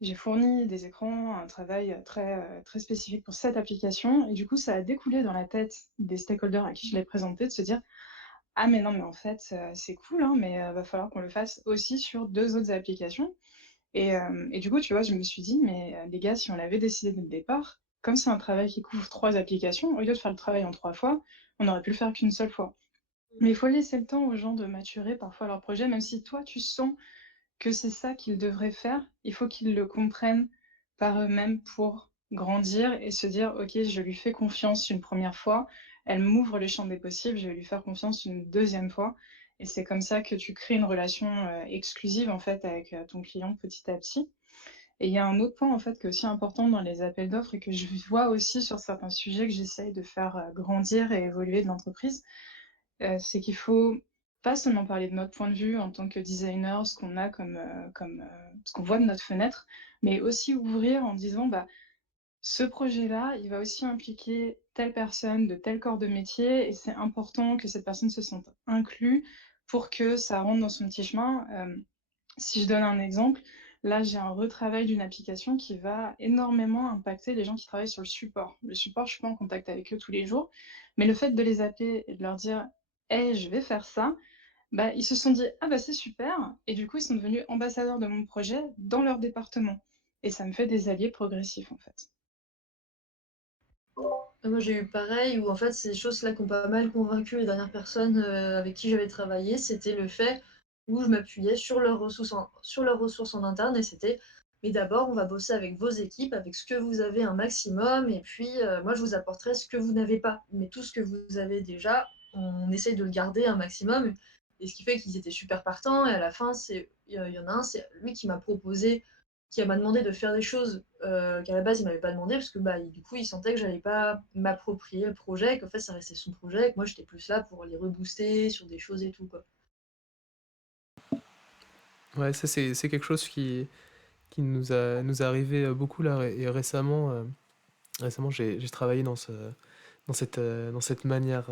J'ai fourni des écrans, un travail très spécifique pour cette application et du coup ça a découlé dans la tête des stakeholders à qui je l'ai présenté de se dire ah mais non mais en fait c'est cool hein, mais va falloir qu'on le fasse aussi sur deux autres applications. Et du coup, tu vois, je me suis dit, mais les gars, si on l'avait décidé dès le départ, comme c'est un travail qui couvre trois applications, au lieu de faire le travail en trois fois, on aurait pu le faire qu'une seule fois. Mais il faut laisser le temps aux gens de maturer parfois leur projet, même si toi, tu sens que c'est ça qu'ils devraient faire, il faut qu'ils le comprennent par eux-mêmes pour grandir et se dire, OK, je lui fais confiance une première fois, elle m'ouvre le champ des possibles, je vais lui faire confiance une deuxième fois. Et c'est comme ça que tu crées une relation exclusive en fait avec ton client petit à petit. Et il y a un autre point en fait qui est aussi important dans les appels d'offres et que je vois aussi sur certains sujets que j'essaye de faire grandir et évoluer de l'entreprise, c'est qu'il faut pas seulement parler de notre point de vue en tant que designer, ce qu'on a ce qu'on voit de notre fenêtre, mais aussi ouvrir en disant, bah, ce projet-là, il va aussi impliquer telle personne de tel corps de métier et c'est important que cette personne se sente inclue pour que ça rentre dans son petit chemin. Si je donne un exemple, là, j'ai un retravail d'une application qui va énormément impacter les gens qui travaillent sur le support. Le support, je suis pas en contact avec eux tous les jours, mais le fait de les appeler et de leur dire: «Hey, je vais faire ça», bah, ils se sont dit: «Ah bah, c'est super» et du coup, ils sont devenus ambassadeurs de mon projet dans leur département et ça me fait des alliés progressifs, en fait. Moi, j'ai eu pareil, où en fait, ces choses-là qui ont pas mal convaincu les dernières personnes avec qui j'avais travaillé, c'était le fait où je m'appuyais sur leurs ressources en interne, et c'était, mais d'abord, on va bosser avec vos équipes, avec ce que vous avez un maximum, et puis moi, je vous apporterai ce que vous n'avez pas. Mais tout ce que vous avez déjà, on essaye de le garder un maximum, et ce qui fait qu'ils étaient super partants, et à la fin, il y en a un, c'est lui qui m'a proposé qui m'a demandé de faire des choses qu'à la base il m'avait pas demandé parce que du coup il sentait que j'allais pas m'approprier le projet, qu'en fait ça restait son projet, que moi j'étais plus là pour les rebooster sur des choses et tout quoi. Ouais, ça c'est quelque chose qui nous est arrivé beaucoup là et récemment. Récemment, j'ai travaillé dans cette manière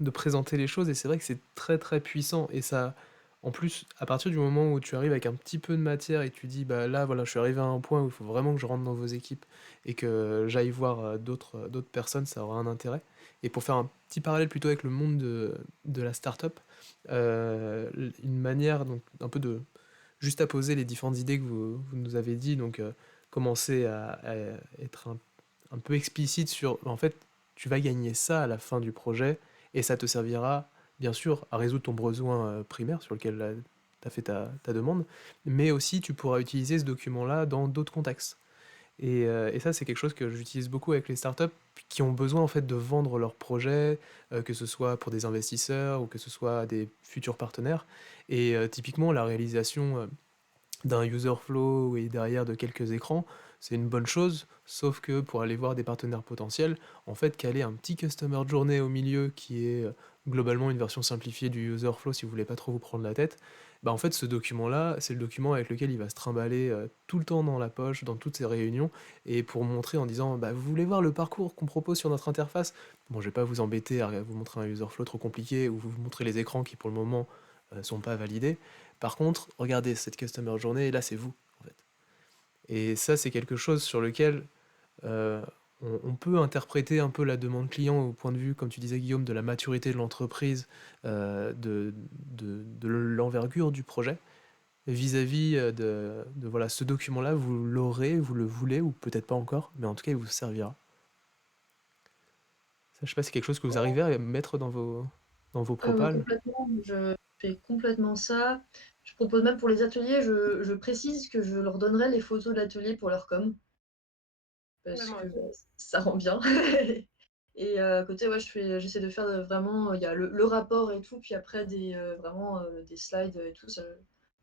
de présenter les choses et c'est vrai que c'est très très puissant et ça, en plus, à partir du moment où tu arrives avec un petit peu de matière et tu dis, bah là, voilà, je suis arrivé à un point où il faut vraiment que je rentre dans vos équipes et que j'aille voir d'autres personnes, ça aura un intérêt. Et pour faire un petit parallèle plutôt avec le monde de la startup, une manière donc un peu de juste à poser les différentes idées que vous nous avez dit, donc commencer à être un peu explicite sur, en fait, tu vas gagner ça à la fin du projet et ça te servira, bien sûr, à résoudre ton besoin primaire sur lequel tu as fait ta demande, mais aussi tu pourras utiliser ce document-là dans d'autres contextes. Et ça, c'est quelque chose que j'utilise beaucoup avec les startups qui ont besoin en fait de vendre leurs projets, que ce soit pour des investisseurs ou que ce soit à des futurs partenaires. Et typiquement, la réalisation d'un user flow et derrière de quelques écrans, c'est une bonne chose, sauf que pour aller voir des partenaires potentiels, en fait, caler un petit customer journey au milieu qui est globalement une version simplifiée du user flow si vous voulez pas trop vous prendre la tête, bah en fait, ce document-là, c'est le document avec lequel il va se trimballer tout le temps dans la poche, dans toutes ses réunions, et pour montrer en disant, bah, vous voulez voir le parcours qu'on propose sur notre interface? Bon, je vais pas vous embêter à vous montrer un user flow trop compliqué ou vous montrer les écrans qui pour le moment sont pas validés. Par contre, regardez cette customer journée, et là c'est vous, en fait. Et ça, c'est quelque chose sur lequel euh, on peut interpréter un peu la demande client au point de vue, comme tu disais Guillaume, de la maturité de l'entreprise, de l'envergure du projet. Vis-à-vis voilà, ce document-là, vous l'aurez, vous le voulez, ou peut-être pas encore, mais en tout cas, il vous servira. Ça, je sais pas, c'est quelque chose que vous arrivez à mettre dans vos propals. Complètement, je fais complètement ça. Je propose même pour les ateliers, je précise que je leur donnerai les photos de l'atelier pour leur com, Ouais, parce moi que aussi. ça rend bien. Et à côté, ouais, j'essaie de faire vraiment, il y a le rapport et tout, puis après vraiment des slides et tout.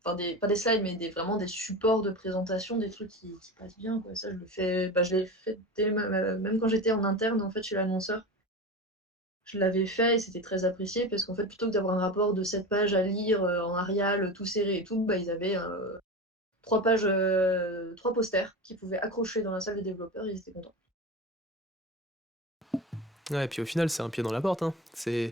Enfin, pas des slides, mais vraiment des supports de présentation, des trucs qui passent bien, quoi. Ça, je le fais, je l'ai fait même quand j'étais en interne, en fait, chez l'annonceur. Je l'avais fait et c'était très apprécié parce qu'en fait, plutôt que d'avoir un rapport de 7 pages à lire en Arial, tout serré et tout, ils avaient 3 pages, 3 posters qu'ils pouvaient accrocher dans la salle des développeurs et ils étaient contents. Ouais, et puis au final, c'est un pied dans la porte, hein. C'est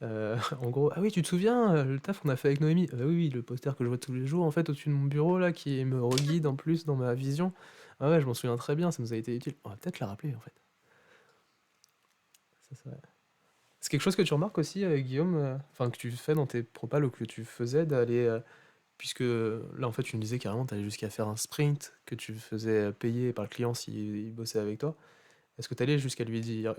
en gros, ah oui, tu te souviens, le taf qu'on a fait avec Noémie? Ah oui, oui, le poster que je vois tous les jours en fait au-dessus de mon bureau là, qui me reguide en plus dans ma vision. Ah ouais, je m'en souviens très bien, ça nous a été utile. On va peut-être la rappeler en fait. C'est quelque chose que tu remarques aussi, Guillaume, enfin que tu fais dans tes propals ou que tu faisais d'aller, puisque là en fait tu me disais carrément tu allais jusqu'à faire un sprint que tu faisais payer par le client s'il bossait avec toi. Est-ce que tu allais jusqu'à lui dire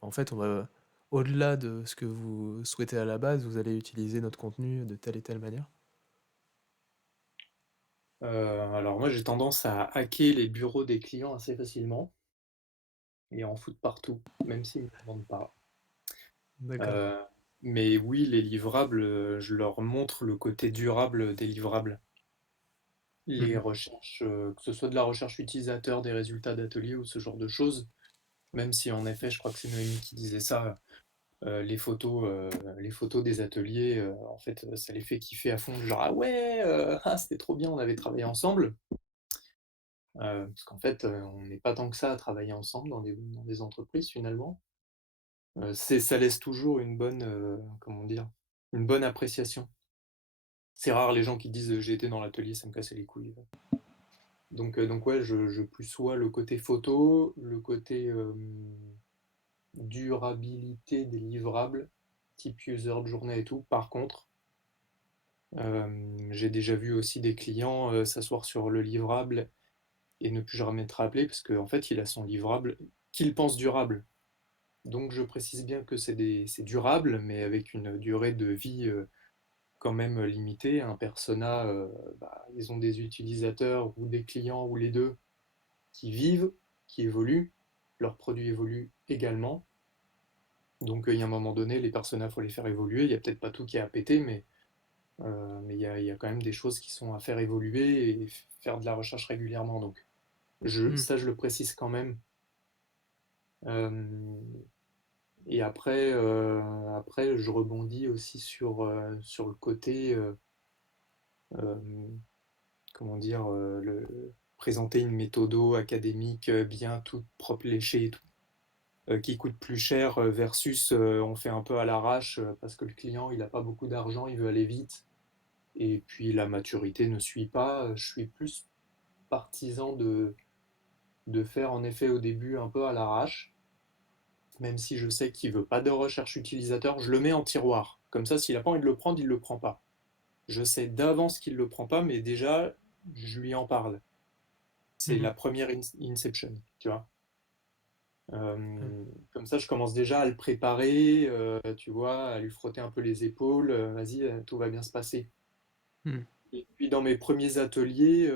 en fait, on va, au-delà de ce que vous souhaitez à la base, vous allez utiliser notre contenu de telle et telle manière? Alors moi j'ai tendance à hacker les bureaux des clients assez facilement et en foutre partout, même s'ils ne me demandent pas. D'accord. Euh, mais oui, les livrables, je leur montre le côté durable des livrables. Les Mhm. recherches, que ce soit de la recherche utilisateur, des résultats d'atelier ou ce genre de choses, même si en effet, je crois que c'est Noémie qui disait ça, les photos des ateliers, en fait, ça les fait kiffer à fond, genre ah ouais, ah, c'était trop bien, on avait travaillé ensemble. Parce qu'en fait, on n'est pas tant que ça à travailler ensemble dans des entreprises finalement. Ça laisse toujours une bonne, comment dire, une bonne appréciation. C'est rare les gens qui disent j'ai été dans l'atelier, ça me cassait les couilles. Donc ouais, je plus soit le côté photo, le côté durabilité des livrables, type user de journée et tout. Par contre, j'ai déjà vu aussi des clients s'asseoir sur le livrable et ne plus jamais être rappelé parce qu'en fait, il a son livrable qu'il pense durable. Donc je précise bien que c'est durable, mais avec une durée de vie quand même limitée. Un persona, ils ont des utilisateurs ou des clients ou les deux qui vivent, qui évoluent. Leurs produits évoluent également. Donc il y a un moment donné, les personas, il faut les faire évoluer. Il n'y a peut-être pas tout qui est à péter, mais Mais il y a quand même des choses qui sont à faire évoluer et faire de la recherche régulièrement. Donc, ça, je le précise quand même. Euh, et après, je rebondis aussi sur le côté, euh, comment dire, présenter une méthodo académique bien toute propre léchée et tout, qui coûte plus cher versus on fait un peu à l'arrache parce que le client, il n'a pas beaucoup d'argent, il veut aller vite. Et puis la maturité ne suit pas. Je suis plus partisan de faire en effet au début un peu à l'arrache, même si je sais qu'il veut pas de recherche utilisateur, je le mets en tiroir. Comme ça, s'il n'a pas envie de le prendre, il le prend pas. Je sais d'avance qu'il le prend pas, mais déjà, je lui en parle. C'est la première inception, tu vois. Comme ça, je commence déjà à le préparer, tu vois, à lui frotter un peu les épaules. Vas-y, tout va bien se passer. Et puis dans mes premiers ateliers,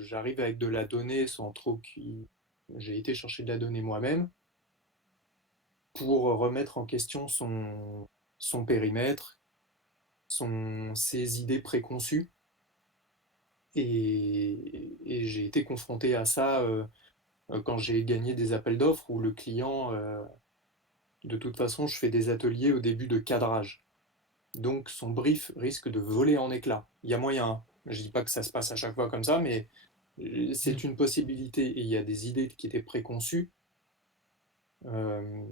j'arrive avec de la donnée sans trop qu'il... J'ai été chercher de la donnée moi-même pour remettre en question son périmètre, ses idées préconçues. Et j'ai été confronté à ça quand j'ai gagné des appels d'offres où le client, de toute façon, je fais des ateliers au début de cadrage. Donc son brief risque de voler en éclats. Il y a moyen, hein. Je dis pas que ça se passe à chaque fois comme ça, mais c'est une possibilité. Et il y a des idées qui étaient préconçues, euh,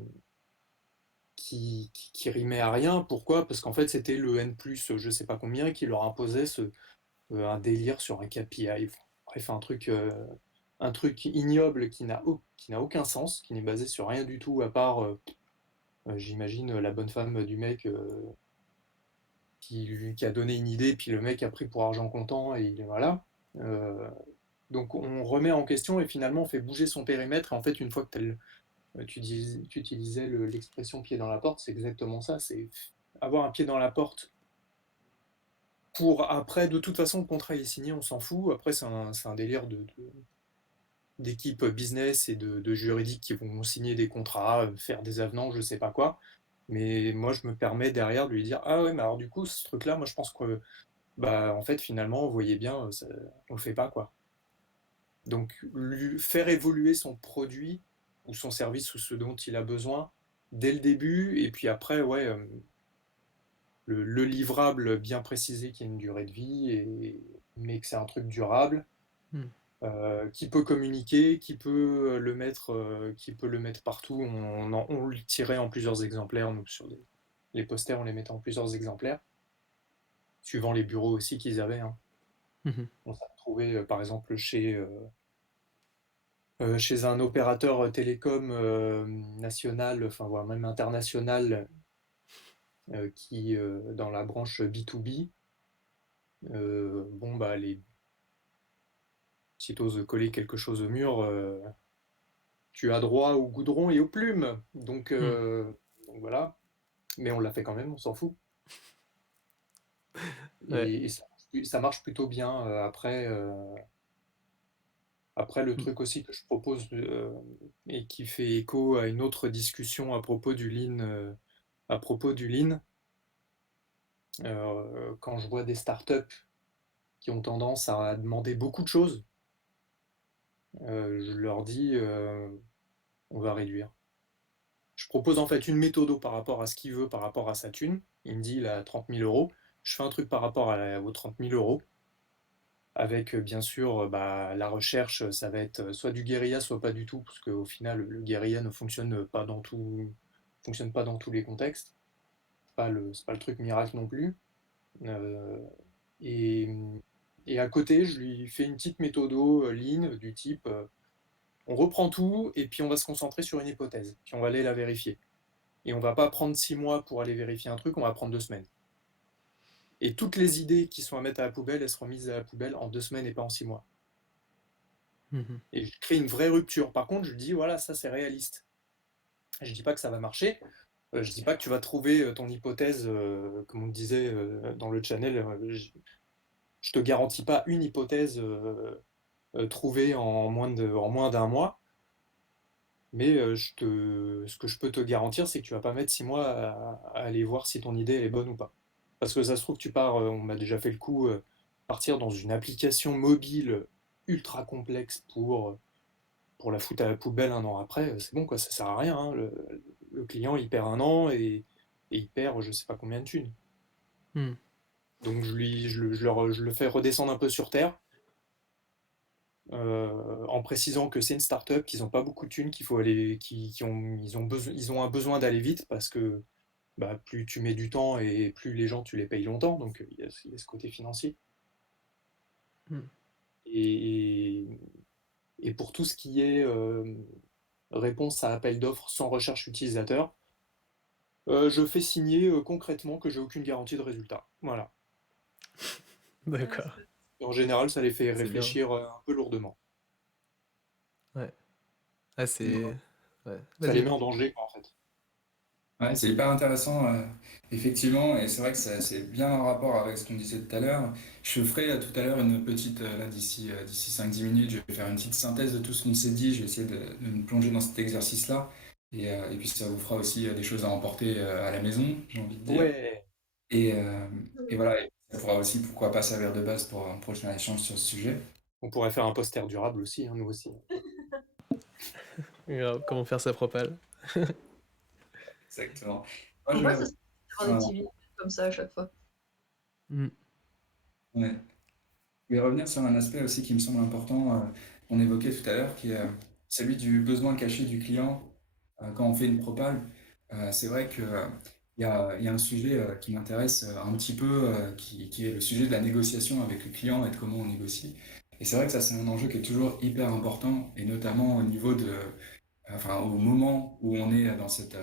qui rimaient à rien. Pourquoi? Parce qu'en fait, c'était le N plus je sais pas combien qui leur imposait un délire sur un KPI. Bref, un truc ignoble qui n'a aucun sens, qui n'est basé sur rien du tout, à part, j'imagine, la bonne femme du mec qui a donné une idée, puis le mec a pris pour argent comptant, et voilà. Euh, donc on remet en question et finalement on fait bouger son périmètre. Et en fait, une fois que tu utilisais l'expression pied dans la porte, c'est exactement ça. C'est avoir un pied dans la porte pour après, de toute façon, le contrat est signé, on s'en fout. Après, c'est un délire d'équipe business et de juridiques qui vont signer des contrats, faire des avenants, je sais pas quoi. Mais moi, je me permets derrière de lui dire, ah ouais, mais alors du coup, ce truc-là, moi, je pense que, bah, en fait, finalement, vous voyez bien, on le fait pas, quoi. Donc, faire évoluer son produit ou son service ou ce dont il a besoin dès le début, et puis après, ouais, le livrable bien précisé qui a une durée de vie, mais que c'est un truc durable, qui peut communiquer, qui peut le mettre partout. On le tirait en plusieurs exemplaires, nous, sur les posters, on les mettait en plusieurs exemplaires, suivant les bureaux aussi qu'ils avaient, hein. On s'est retrouvé, par exemple, chez un opérateur télécom national, enfin voilà, même international, qui dans la branche B2B, bon bah les si t'oses coller quelque chose au mur, tu as droit au goudron et aux plumes. Donc voilà, mais on l'a fait quand même, on s'en fout. Ouais. Et ça marche plutôt bien. Après, le truc aussi que je propose et qui fait écho à une autre discussion à propos du lean, quand je vois des startups qui ont tendance à demander beaucoup de choses, je leur dis on va réduire. Je propose en fait une méthode par rapport à ce qu'il veut, par rapport à sa thune. Il me dit il a 30 000 euros. Je fais un truc par rapport aux 30 000 euros. Avec bien sûr bah, la recherche, ça va être soit du guérilla, soit pas du tout, parce qu'au final, le guérilla ne fonctionne pas dans tous les contextes. C'est pas le truc miracle non plus. Euh, et, et à côté, je lui fais une petite méthodo lean du type on reprend tout et puis on va se concentrer sur une hypothèse, puis on va aller la vérifier. Et on va pas prendre 6 mois pour aller vérifier un truc, on va prendre 2 semaines. Et toutes les idées qui sont à mettre à la poubelle, elles seront mises à la poubelle en 2 semaines et pas en 6 mois. Et je crée une vraie rupture. Par contre, je dis, voilà, ça c'est réaliste. Je dis pas que ça va marcher. Je dis pas que tu vas trouver ton hypothèse, comme on le disait dans le channel. Je te garantis pas une hypothèse trouvée en moins d'un mois. Mais ce que je peux te garantir, c'est que tu vas pas mettre 6 mois à aller voir si ton idée est bonne ou pas. Parce que ça se trouve, tu pars, on m'a déjà fait le coup, partir dans une application mobile ultra complexe pour la foutre à la poubelle un an après, c'est bon quoi, ça sert à rien, hein. Le client il perd un an et il perd je sais pas combien de thunes. Hmm. Donc je le fais redescendre un peu sur terre, en précisant que c'est une start-up, qu'ils n'ont pas beaucoup de thunes, qu'il faut aller, ils ont un besoin d'aller vite parce que bah, plus tu mets du temps et plus les gens tu les payes longtemps, donc il y a ce côté financier. Hmm. Et, et pour tout ce qui est réponse à appel d'offres sans recherche utilisateur, je fais signer concrètement que j'ai aucune garantie de résultat. Voilà. Ah, D'accord. Et en général, ça les fait C'est bien. réfléchir un peu lourdement. Ouais. Ah, c'est... Ouais. Ça les Vas-y. met en danger, quoi, en fait. Ouais, c'est hyper intéressant, effectivement, et c'est vrai que c'est bien en rapport avec ce qu'on disait tout à l'heure. Je ferai tout à l'heure une petite, là, d'ici 5-10 minutes, je vais faire une petite synthèse de tout ce qu'on s'est dit, je vais essayer de me plonger dans cet exercice-là, et puis ça vous fera aussi des choses à emporter à la maison, j'ai envie de dire. Ouais. Et, euh, et voilà, et ça pourra aussi, pourquoi pas, servir de base pour un prochain échange sur ce sujet. On pourrait faire un poster durable aussi, hein, nous aussi. Grave, comment faire sa propale. Exactement. Moi, je Pourquoi vais ça revenir serait sur faire des un- petits vidéos comme ça à chaque fois? Hmm. ouais. Je vais revenir sur un aspect aussi qui me semble important, qu'on évoquait tout à l'heure, qui est celui du besoin caché du client quand on fait une propale. C'est vrai que, il y a un sujet qui m'intéresse un petit peu, qui est le sujet de la négociation avec le client et de comment on négocie. Et c'est vrai que ça, c'est un enjeu qui est toujours hyper important, et notamment au niveau enfin, au moment où on est dans cette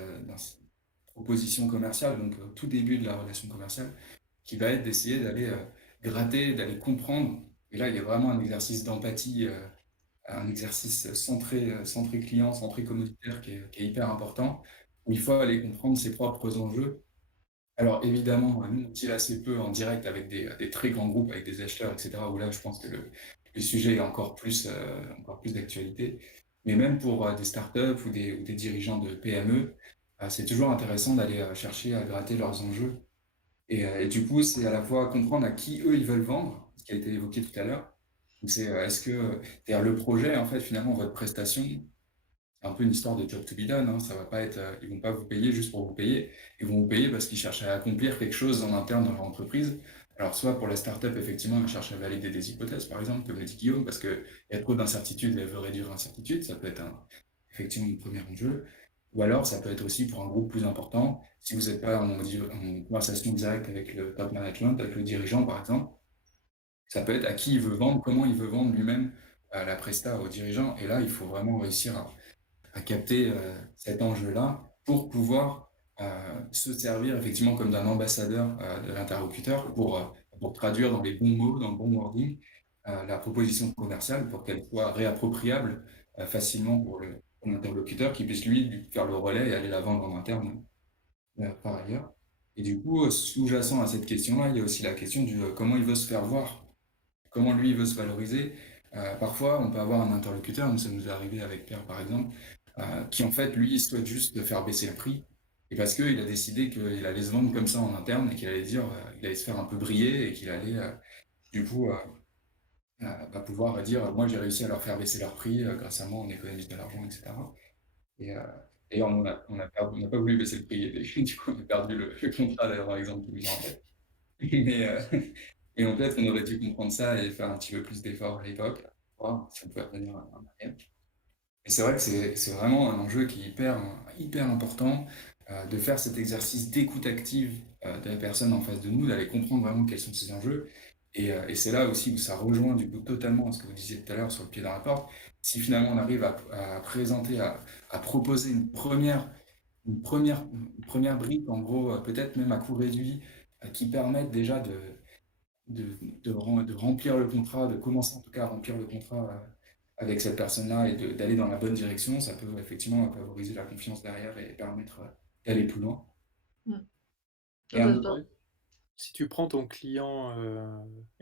proposition commerciale, donc au tout début de la relation commerciale, qui va être d'essayer d'aller gratter, d'aller comprendre. Et là, il y a vraiment un exercice d'empathie, un exercice centré client, centré communautaire qui est hyper important, où il faut aller comprendre ses propres enjeux. Alors évidemment, nous, on deal assez peu en direct avec des très grands groupes, avec des acheteurs, etc., où là, je pense que le sujet est encore plus d'actualité. Mais même pour des startups ou des dirigeants de PME, c'est toujours intéressant d'aller chercher à gratter leurs enjeux et du coup, c'est à la fois comprendre à qui eux ils veulent vendre, ce qui a été évoqué tout à l'heure. Donc c'est est-ce que c'est-à-dire le projet, en fait, finalement, votre prestation, c'est un peu une histoire de job to be done. Hein, ça va pas être, ils vont pas vous payer juste pour vous payer. Ils vont vous payer parce qu'ils cherchent à accomplir quelque chose en interne dans leur entreprise. Alors soit pour la startup, effectivement, ils cherchent à valider des hypothèses, par exemple, comme le dit Guillaume, parce qu'il y a trop d'incertitudes et elle veut réduire l'incertitude. Ça peut être effectivement une première enjeu. Ou alors, ça peut être aussi pour un groupe plus important, si vous n'êtes pas en conversation directe avec le top management, avec le dirigeant par exemple, ça peut être à qui il veut vendre, comment il veut vendre lui-même la presta au dirigeant. Et là, il faut vraiment réussir à capter cet enjeu-là pour pouvoir se servir effectivement comme d'un ambassadeur de l'interlocuteur pour traduire dans les bons mots, dans le bon wording, la proposition commerciale pour qu'elle soit réappropriable facilement pour l'interlocuteur qui puisse lui faire le relais et aller la vendre en interne par ailleurs. Et du coup, sous-jacent à cette question-là, il y a aussi la question du comment il veut se faire voir, comment lui il veut se valoriser. Parfois, on peut avoir un interlocuteur, nous ça nous est arrivé avec Pierre par exemple, qui en fait, lui, il souhaite juste faire baisser le prix. Et parce qu'il a décidé qu'il allait se vendre comme ça en interne et qu'il allait dire, il allait se faire un peu briller et qu'il allait, du coup, va pouvoir dire, moi j'ai réussi à leur faire baisser leur prix, grâce à moi on économise de l'argent, etc. Et, d'ailleurs, on n'a pas voulu baisser le prix, et du coup on a perdu le contrat d'ailleurs, par exemple, qui nous en fait. Mais, et en fait, on aurait dû comprendre ça et faire un petit peu plus d'efforts à l'époque, pour voir si on pouvait revenir en arrière. Et c'est vrai que c'est vraiment un enjeu qui est hyper important de faire cet exercice d'écoute active de la personne en face de nous, d'aller comprendre vraiment quels sont ces enjeux. Et c'est là aussi où ça rejoint du coup totalement ce que vous disiez tout à l'heure sur le pied dans la porte. Si finalement on arrive à présenter, à proposer une première brique, en gros, peut-être même à coût réduit, qui permette déjà de remplir le contrat, de commencer en tout cas à remplir le contrat avec cette personne-là et d'aller dans la bonne direction, ça peut effectivement favoriser la confiance derrière et permettre d'aller plus loin. Mm. Et un Bah, autre- Si tu prends ton client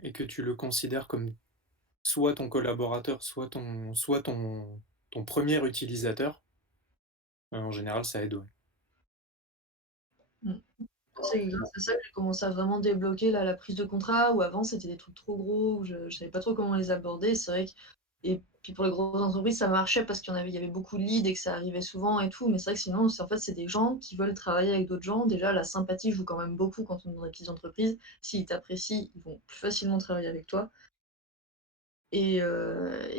et que tu le considères comme soit ton collaborateur, ton premier utilisateur, en général, ça aide. Ouais. Mm. C'est grâce à ça que j'ai commencé à vraiment débloquer la prise de contrat, où avant c'était des trucs trop gros, où je savais pas trop comment les aborder. C'est vrai que et puis pour les grosses entreprises, ça marchait parce qu'il y avait beaucoup de leads et que ça arrivait souvent et tout, mais c'est vrai que sinon, en fait, c'est des gens qui veulent travailler avec d'autres gens. Déjà, la sympathie joue quand même beaucoup quand on est dans des petites entreprises. S'ils t'apprécient, ils vont plus facilement travailler avec toi. Et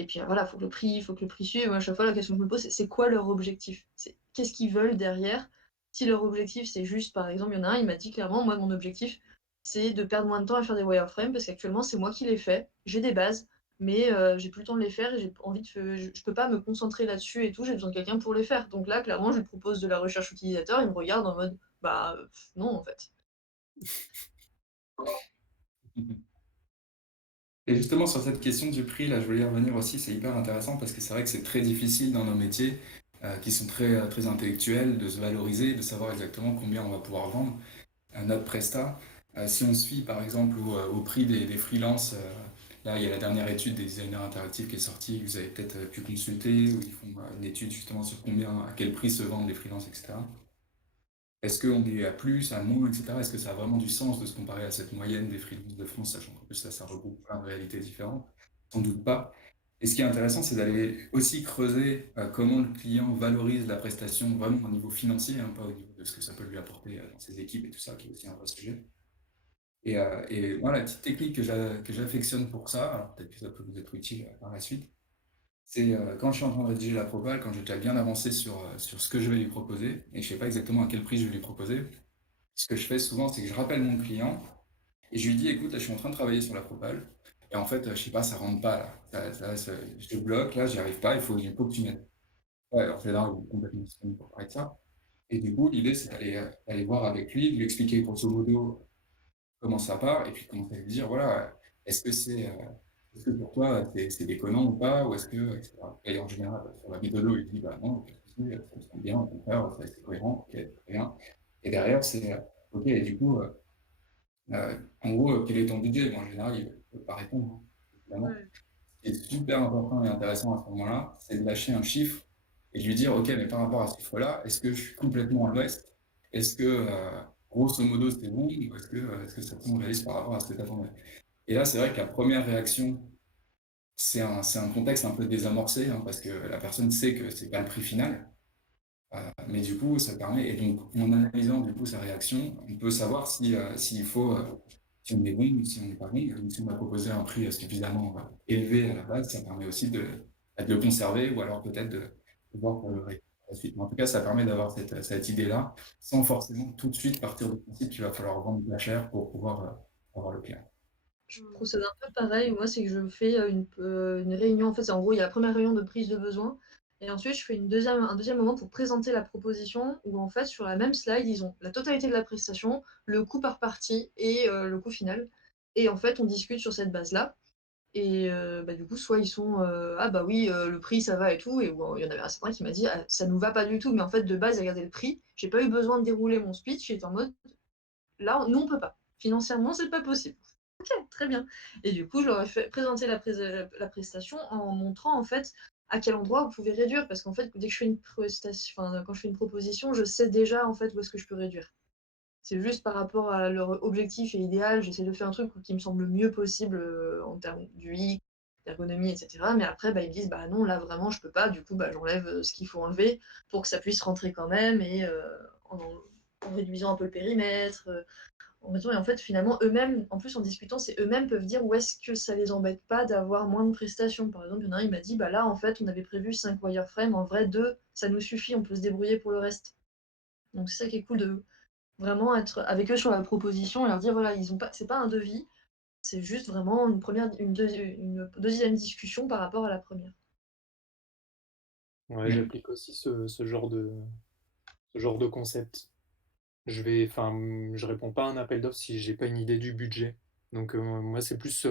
puis voilà, faut que le prix suive. Moi, à chaque fois, la question que je me pose, c'est quoi leur objectif? C'est qu'est-ce qu'ils veulent derrière? Si leur objectif, c'est juste, par exemple, il y en a un, il m'a dit clairement: «Moi, mon objectif, c'est de perdre moins de temps à faire des wireframes parce qu'actuellement, c'est moi qui les fais. J'ai des bases, mais j'ai plus le temps de les faire et j'ai envie de fe je peux pas me concentrer là-dessus et tout, j'ai besoin de quelqu'un pour les faire». Donc là, clairement, je lui propose de la recherche utilisateur, il me regarde en mode: «Bah, non, en fait». Et justement, sur cette question du prix, là, je voulais y revenir aussi, c'est hyper intéressant parce que c'est vrai que c'est très difficile dans nos métiers qui sont très intellectuels de se valoriser, de savoir exactement combien on va pouvoir vendre notre prestat. Si on se fie par exemple au prix des freelances, là il y a la dernière étude des designers interactifs qui est sortie, que vous avez peut-être pu consulter, où ils font une étude justement sur à quel prix se vendent les freelances, etc. Est-ce qu'on est à plus, à moins, etc. Est-ce que ça a vraiment du sens de se comparer à cette moyenne des freelances de France, sachant qu'en plus ça regroupe plein de réalités différentes? Sans doute pas. Et ce qui est intéressant, c'est d'aller aussi creuser comment le client valorise la prestation vraiment au niveau financier, hein, pas au niveau de ce que ça peut lui apporter dans ses équipes et tout ça, qui est aussi un vrai sujet. Et moi, la petite technique que j'affectionne pour ça, alors peut-être que ça peut vous être utile par la suite, c'est quand je suis en train de rédiger la propale, quand j'ai déjà bien avancé sur ce que je vais lui proposer, et je sais pas exactement à quel prix je vais lui proposer, ce que je fais souvent, c'est que je rappelle mon client et je lui dis, écoute, là, je suis en train de travailler sur la propale, et en fait, je sais pas, ça rentre pas là, je te bloque, là, j'y arrive pas, il faut que tu m'aides. Ouais, alors c'est là où complètement disponible pour parler de ça. Et du coup, l'idée, c'est d'aller voir avec lui, de lui expliquer grosso modo comment ça part, et puis commencer à lui dire, voilà, est-ce que est-ce que pour toi, c'est déconnant ou pas, ou est-ce que, etc. Et en général, sur la méthode, il dit, bah non, pas de souci, ça me semble bien, au contraire, c'est cohérent, ok, très bien. Et derrière, c'est, ok, et du coup, en gros, quel est ton budget? Bon, en général, il ne peut pas répondre, hein, évidemment. Ouais. Ce qui est super important et intéressant à ce moment-là, c'est de lâcher un chiffre et de lui dire, OK, mais par rapport à ce chiffre-là, est-ce que je suis complètement à l'ouest? Est-ce que, grosso modo, c'est bon? Ou est-ce que ça tombe réaliste par rapport à ce que tu attendais? Et là, c'est vrai que la première réaction, c'est un contexte un peu désamorcé, hein, parce que la personne sait que c'est pas le prix final. Mais du coup, ça permet, et donc en analysant du coup sa réaction, on peut savoir s'il faut, si on est bon ou si on n'est pas bon. Donc, si on a proposé un prix suffisamment élevé à la base, ça permet aussi de le conserver ou alors peut-être de voir pour le rééquilibrer par la suite. Mais en tout cas, ça permet d'avoir cette idée-là sans forcément tout de suite partir du principe qu'il va falloir vendre la chair pour pouvoir avoir le client. Je Mm. procède un peu pareil. Moi, c'est que je fais, une réunion. En fait, c'est en gros, il y a la première réunion de prise de besoin et ensuite je fais un deuxième moment pour présenter la proposition où, en fait, sur la même slide, ils ont la totalité de la prestation, le coût par partie et le coût final et en fait, on discute sur cette base-là et bah, du coup, soit ils sont, «Ah bah oui, le prix ça va et tout» et bon, il y en avait un certain qui m'a dit: «Ah, ça nous va pas du tout», mais en fait, de base, il regardait le prix. J'ai pas eu besoin de dérouler mon speech, j'étais en mode: «Là, nous, on peut pas. Financièrement, c'est pas possible». OK, très bien. Et du coup, je leur ai fait présenter la prestation en montrant, en fait, à quel endroit vous pouvez réduire. Parce qu'en fait, dès que je fais une prestation enfin, quand je fais une proposition, je sais déjà, en fait, où est-ce que je peux réduire. C'est juste par rapport à leur objectif et idéal, j'essaie de faire un truc qui me semble le mieux possible, en termes d'UX, d'ergonomie et cetera. Mais après, bah, ils me disent: «Bah, non, là, vraiment, je peux pas». Du coup, bah, j'enlève, ce qu'il faut enlever pour que ça puisse rentrer quand même et en réduisant un peu le périmètre, en raison et en fait, finalement, eux-mêmes, en plus, en discutant, c'est eux-mêmes peuvent dire où est-ce que ça les embête pas d'avoir moins de prestations. Par exemple, il y en a un, il m'a dit: «Bah là, en fait, on avait prévu 5 wireframes, en vrai 2 ça nous suffit, on peut se débrouiller pour le reste». Donc c'est ça qui est cool de vraiment être avec eux sur la proposition et leur dire: «Voilà, ils ont pas c'est pas un devis, c'est juste vraiment une 2e discussion par rapport à la première». Ouais, Mm. j'applique aussi ce genre de concept. Enfin, je réponds pas à un appel d'offres si j'ai pas une idée du budget. Donc moi, c'est plus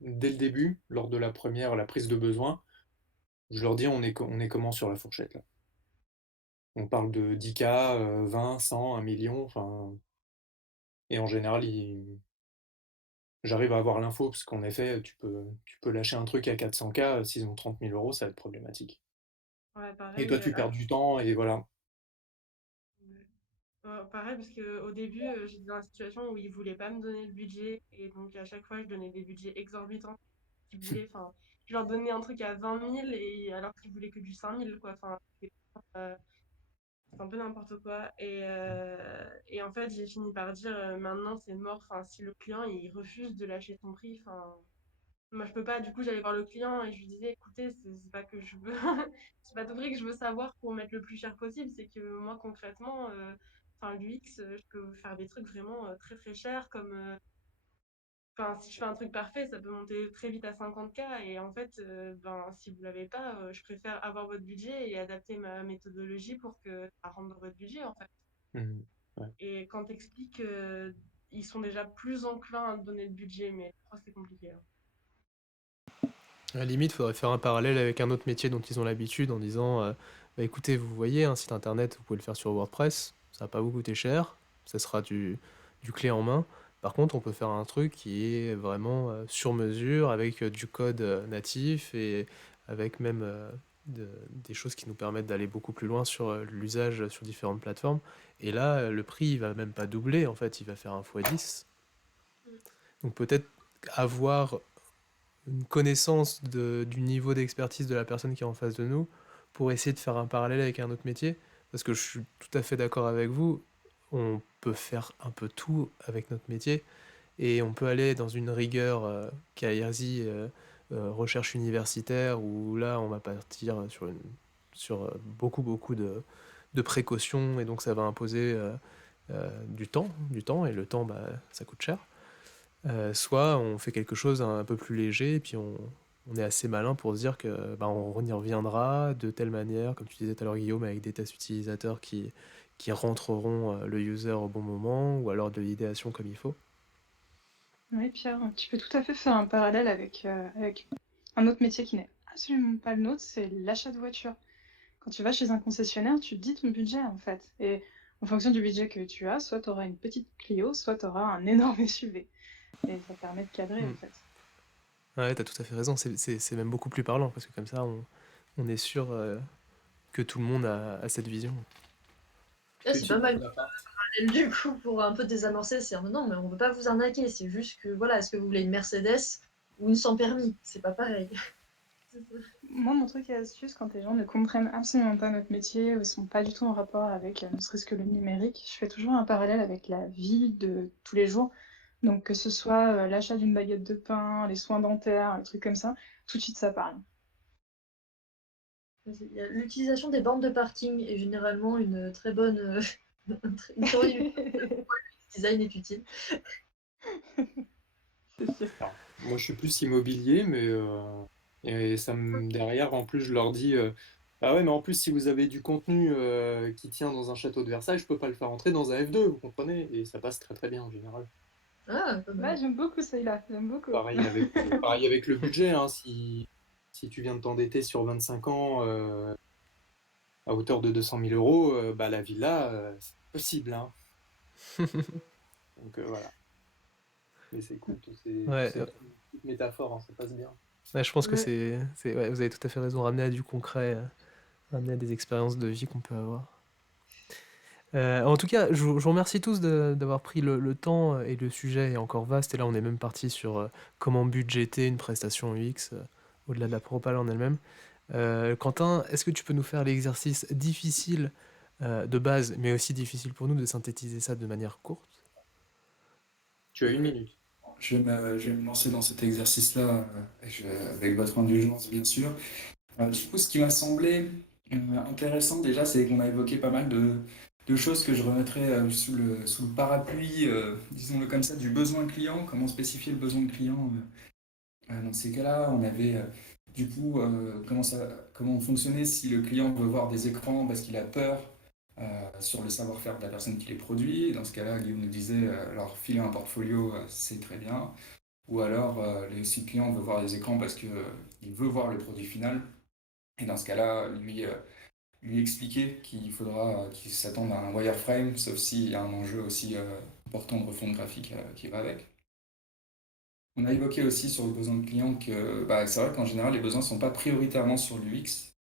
dès le début, lors de la prise de besoin, je leur dis on est comment sur la fourchette là. On parle de 10K, 20, 100, 1 million, enfin, et en général, j'arrive à avoir l'info parce qu'en effet, tu peux lâcher un truc à 400K, s'ils ont 30 000 euros, ça va être problématique. Ouais, Et toi, pareil. tu perds du temps et voilà. Pareil, parce qu'au début, j'étais dans la situation où ils voulaient pas me donner le budget. Et donc, à chaque fois, je donnais des budgets exorbitants. Ils voulaient, enfin, je leur donnais un truc à 20 000 et alors qu'ils voulaient que du 5 000, quoi. Enfin, c'est un peu n'importe quoi. Et en fait, j'ai fini par dire maintenant, c'est mort. Enfin, si le client il refuse de lâcher son prix, enfin, moi, je peux pas. Du coup, j'allais voir le client et je lui disais, écoutez, c'est pas que je veux, c'est pas tout prix que je veux savoir pour mettre le plus cher possible. C'est que moi, concrètement, enfin, l'UX, je peux faire des trucs vraiment très très chers. Comme, enfin, si je fais un truc parfait, ça peut monter très vite à 50K. Et en fait, ben, si vous l'avez pas, je préfère avoir votre budget et adapter ma méthodologie pour que ça rentre dans votre budget, en fait. Mhm. Ouais. Et quand t'expliques, ils sont déjà plus enclins à te donner le budget, mais oh, c'est compliqué, hein. À la limite, il faudrait faire un parallèle avec un autre métier dont ils ont l'habitude en disant bah écoutez, vous voyez, un site internet, vous pouvez le faire sur WordPress, ça va pas vous coûter cher, ça sera du clé en main. Par contre, on peut faire un truc qui est vraiment sur mesure, avec du code natif et avec même des choses qui nous permettent d'aller beaucoup plus loin sur l'usage sur différentes plateformes. Et là, le prix, il va même pas doubler, en fait, il va faire un fois 10. Donc peut-être avoir une connaissance du niveau d'expertise de la personne qui est en face de nous pour essayer de faire un parallèle avec un autre métier. Parce que je suis tout à fait d'accord avec vous, on peut faire un peu tout avec notre métier et on peut aller dans une rigueur KRZ, recherche universitaire, où là on va partir sur beaucoup de précautions et donc ça va imposer du temps et le temps bah, ça coûte cher. Soit on fait quelque chose un peu plus léger et puis on est assez malin pour se dire que bah, on y reviendra de telle manière, comme tu disais tout à l'heure Guillaume, avec des tests utilisateurs qui rentreront le user au bon moment ou alors de l'idéation comme il faut. Oui, Pierre, tu peux tout à fait faire un parallèle avec un autre métier qui n'est absolument pas le nôtre, c'est l'achat de voiture. Quand tu vas chez un concessionnaire, tu te dis ton budget en fait. Et en fonction du budget que tu as, soit tu auras une petite Clio, soit tu auras un énorme SUV. Et ça permet de cadrer en Hmm. fait. Ouais, t'as tout à fait raison, c'est même beaucoup plus parlant parce que comme ça on est sûr que tout le monde a cette vision. Là, c'est pas Petite mal. blague à part. Du coup, pour un peu désamorcer, c'est non, mais on veut pas vous arnaquer, c'est juste que voilà, est-ce que vous voulez une Mercedes ou une sans permis? C'est pas pareil. Moi, mon truc et astuce, quand les gens ne comprennent absolument pas notre métier ou ils sont pas du tout en rapport avec ne serait-ce que le numérique, je fais toujours un parallèle avec la vie de tous les jours. Donc, que ce soit l'achat d'une baguette de pain, les soins dentaires, les trucs comme ça, tout de suite ça parle. L'utilisation des bornes de parking est généralement une très bonne, une très bonne design est utile. C'est sûr. Alors, moi, je suis plus immobilier, mais et derrière, en plus, je leur dis ah ouais, mais en plus, si vous avez du contenu qui tient dans un château de Versailles, je peux pas le faire entrer dans un F2, vous comprenez? Et ça passe très très bien en général. Ah, pas Bah, mal. j'aime beaucoup celui-là, j'aime beaucoup. Pareil avec le budget, hein, si tu viens de t'endetter sur 25 ans à hauteur de 200 000 euros, bah, la villa, c'est possible, hein. Donc voilà. Mais c'est cool, Ouais, ces petites métaphores, hein, ça passe bien. ouais, je pense que Ouais. ouais, vous avez tout à fait raison, ramener à du concret, ramener à des expériences de vie qu'on peut avoir. En tout cas, je vous remercie tous d'avoir pris le temps et le sujet est encore vaste. Et là, on est même parti sur comment budgéter une prestation UX au-delà de la propale en elle-même. Quentin, est-ce que tu peux nous faire l'exercice difficile de base, mais aussi difficile pour nous de synthétiser ça de manière courte? Tu as une Oui, minute. je vais me lancer dans cet exercice-là avec votre indulgence, bien sûr. Du coup, ce qui m'a semblé intéressant déjà, c'est qu'on a évoqué pas mal de choses que je remettrais sous le parapluie, disons-le comme ça, du besoin client, comment spécifier le besoin client. Dans ces cas-là, on avait du coup comment fonctionner si le client veut voir des écrans parce qu'il a peur sur le savoir-faire de la personne qui les produit. Et dans ce cas-là, Guillaume nous disait, alors filer un portfolio, c'est très bien. Ou alors, si le client veut voir des écrans parce qu'il veut voir le produit final. Et dans ce cas-là, lui expliquer qu'il faudra qu'il s'attende à un wireframe, sauf s'il y a un enjeu aussi important de refonte graphique qui va avec. On a évoqué aussi sur le besoin de client que bah, c'est vrai qu'en général, les besoins ne sont pas prioritairement sur l'UX.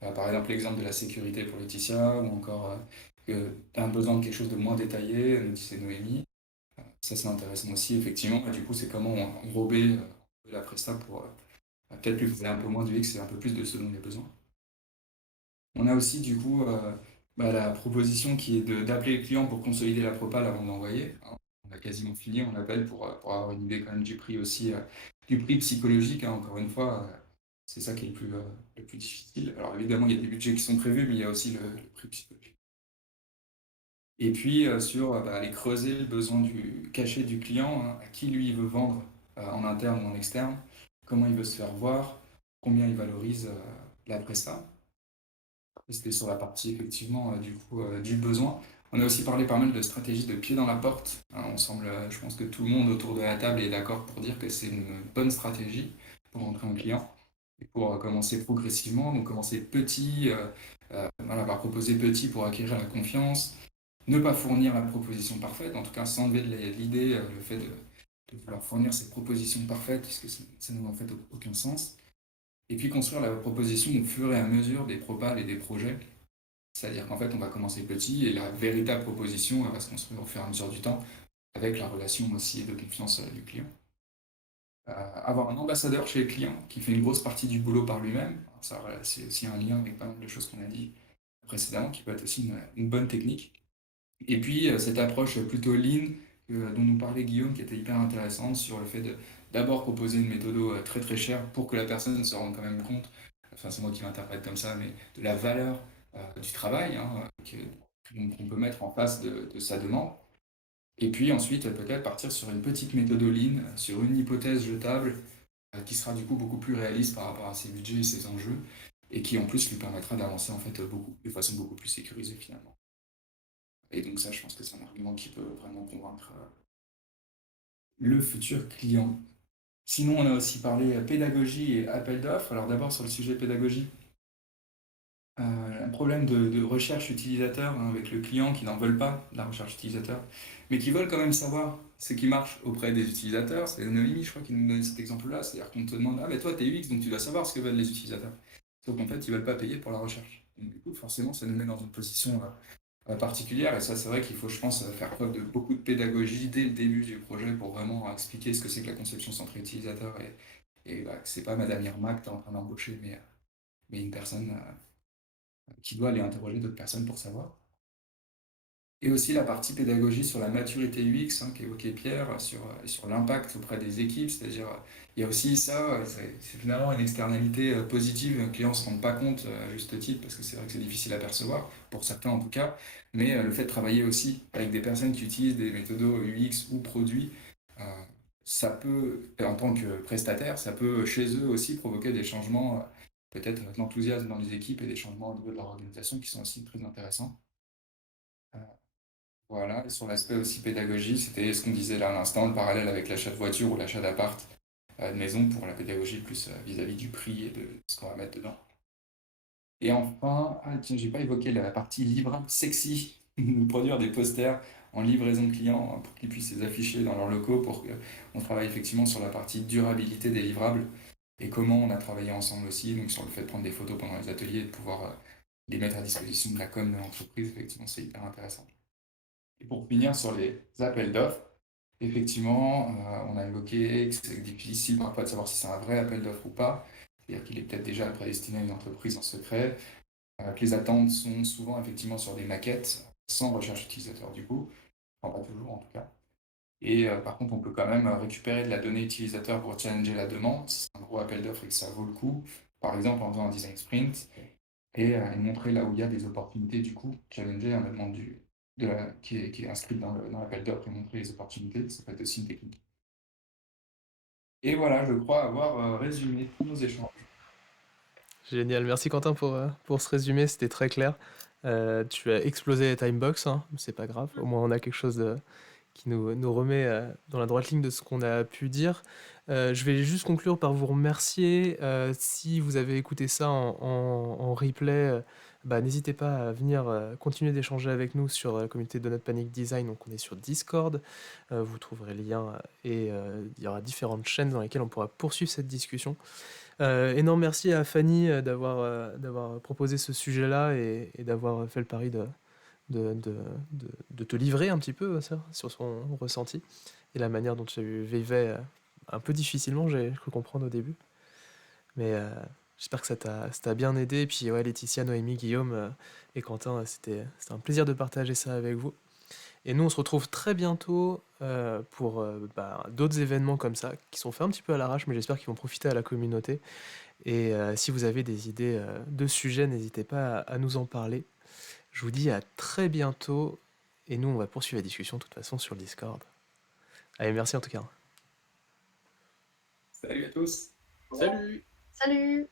Par exemple, l'exemple de la sécurité pour Laetitia, ou encore que tu as besoin de quelque chose de moins détaillé, nous disait Noémie. Ça, c'est intéressant aussi, effectivement. Et du coup, c'est comment enrober la presta pour peut-être lui faire un peu moins du X et un peu plus de ce dont il a besoin. On a aussi, du coup, la proposition qui est d'appeler le client pour consolider la propale avant de l'envoyer. Hein. On a quasiment fini, on appelle pour avoir une idée quand même du prix aussi, du prix psychologique, hein, encore une fois. C'est ça qui est le plus difficile. Alors évidemment, il y a des budgets qui sont prévus, mais il y a aussi le prix psychologique. Et puis aller creuser le besoin caché du client, hein, à qui lui il veut vendre en interne ou en externe, comment il veut se faire voir, combien il valorise la presta. C'était sur la partie effectivement du besoin. On a aussi parlé pas mal de stratégies de pied dans la porte. Hein, je pense que tout le monde autour de la table est d'accord pour dire que c'est une bonne stratégie pour entrer en client et pour commencer progressivement. Donc commencer petit, par proposer petit pour acquérir la confiance, ne pas fournir la proposition parfaite, en tout cas s'enlever de l'idée, le fait de vouloir fournir cette proposition parfaite, puisque ça n'a en fait aucun sens. Et puis construire la proposition au fur et à mesure des propals et des projets. C'est-à-dire qu'en fait, on va commencer petit et la véritable proposition elle va se construire au fur et à mesure du temps avec la relation aussi de confiance du client. Avoir un ambassadeur chez le client qui fait une grosse partie du boulot par lui-même, ça c'est aussi un lien avec pas mal de choses qu'on a dit précédemment, qui peut être aussi une bonne technique. Et puis cette approche plutôt lean dont nous parlait Guillaume, qui était hyper intéressante sur le fait de d'abord proposer une méthode très très chère pour que la personne se rende quand même compte, enfin c'est moi qui l'interprète comme ça, mais de la valeur du travail hein, qu'on peut mettre en face de sa demande. Et puis ensuite peut-être partir sur une petite méthode lean, sur une hypothèse jetable qui sera du coup beaucoup plus réaliste par rapport à ses budgets et ses enjeux, et qui en plus lui permettra d'avancer en fait de façon beaucoup plus sécurisée finalement. Et donc ça, je pense que c'est un argument qui peut vraiment convaincre le futur client. Sinon, on a aussi parlé pédagogie et appel d'offres. Alors d'abord, sur le sujet pédagogie, un problème de recherche utilisateur hein, avec le client qui n'en veulent pas de la recherche utilisateur, mais qui veulent quand même savoir ce qui marche auprès des utilisateurs. C'est Noémie, je crois, qui nous donne cet exemple-là. C'est-à-dire qu'on te demande, ah mais toi, t'es UX, donc tu dois savoir ce que veulent les utilisateurs. Sauf qu'en fait, ils veulent pas payer pour la recherche. Donc du coup, forcément, ça nous met dans une position particulière. Et ça, c'est vrai qu'il faut, je pense, faire preuve de beaucoup de pédagogie dès le début du projet pour vraiment expliquer ce que c'est que la conception centrée utilisateur et que c'est pas Madame Irma que tu es en train d'embaucher, mais une personne qui doit aller interroger d'autres personnes pour savoir. Et aussi la partie pédagogie sur la maturité UX hein, qu'évoquait Pierre, sur l'impact auprès des équipes, c'est-à-dire il y a aussi ça, c'est finalement une externalité positive, un client ne se rend pas compte à juste titre, parce que c'est vrai que c'est difficile à percevoir, pour certains en tout cas, mais le fait de travailler aussi avec des personnes qui utilisent des méthodes UX ou produits, ça peut, en tant que prestataire, ça peut chez eux aussi provoquer des changements, peut-être de l'enthousiasme dans les équipes et des changements au niveau de leur organisation qui sont aussi très intéressants. Voilà, et sur l'aspect aussi pédagogique, c'était ce qu'on disait là à l'instant, le parallèle avec l'achat de voiture ou l'achat d'appart de maison pour la pédagogie plus vis-à-vis du prix et de ce qu'on va mettre dedans. Et enfin, tiens, j'ai pas évoqué la partie livrable sexy, produire des posters en livraison client hein, pour qu'ils puissent les afficher dans leurs locaux, pour qu'on travaille effectivement sur la partie durabilité des livrables et comment on a travaillé ensemble aussi, donc sur le fait de prendre des photos pendant les ateliers et de pouvoir les mettre à disposition de la com de l'entreprise, effectivement c'est hyper intéressant. Et pour finir sur les appels d'offres, effectivement, on a évoqué que c'est difficile parfois de savoir si c'est un vrai appel d'offres ou pas, c'est-à-dire qu'il est peut-être déjà prédestiné à une entreprise en secret, que les attentes sont souvent effectivement sur des maquettes, sans recherche utilisateur du coup, enfin pas toujours en tout cas. Et par contre, on peut quand même récupérer de la donnée utilisateur pour challenger la demande, si c'est un gros appel d'offres et que ça vaut le coup, par exemple en faisant un design sprint, et montrer là où il y a des opportunités du coup, challenger la demande qui est inscrite dans l'appel d'offres et montrer les opportunités, ça peut être aussi une technique. Et voilà, je crois avoir résumé tous nos échanges. Génial, merci Quentin pour ce résumé, c'était très clair. Tu as explosé les timebox, hein, c'est pas grave, au moins on a quelque chose qui nous remet dans la droite ligne de ce qu'on a pu dire. Je vais juste conclure par vous remercier. Si vous avez écouté ça en replay, n'hésitez pas à venir continuer d'échanger avec nous sur la communauté Donut Panic Design. Donc on est sur Discord, vous trouverez le lien et il y aura différentes chaînes dans lesquelles on pourra poursuivre cette discussion. Énorme merci à Fanny d'avoir proposé ce sujet-là et d'avoir fait le pari de te livrer un petit peu sur son ressenti et la manière dont tu vivais un peu difficilement, j'ai cru comprendre au début. Mais j'espère que ça t'a bien aidé. Et puis ouais, Laetitia, Noémie, Guillaume et Quentin, c'était un plaisir de partager ça avec vous. Et nous, on se retrouve très bientôt pour d'autres événements comme ça, qui sont faits un petit peu à l'arrache, mais j'espère qu'ils vont profiter à la communauté. Et si vous avez des idées de sujets, n'hésitez pas à nous en parler. Je vous dis à très bientôt. Et nous, on va poursuivre la discussion de toute façon sur le Discord. Allez, merci en tout cas. Salut à tous. Salut! Salut!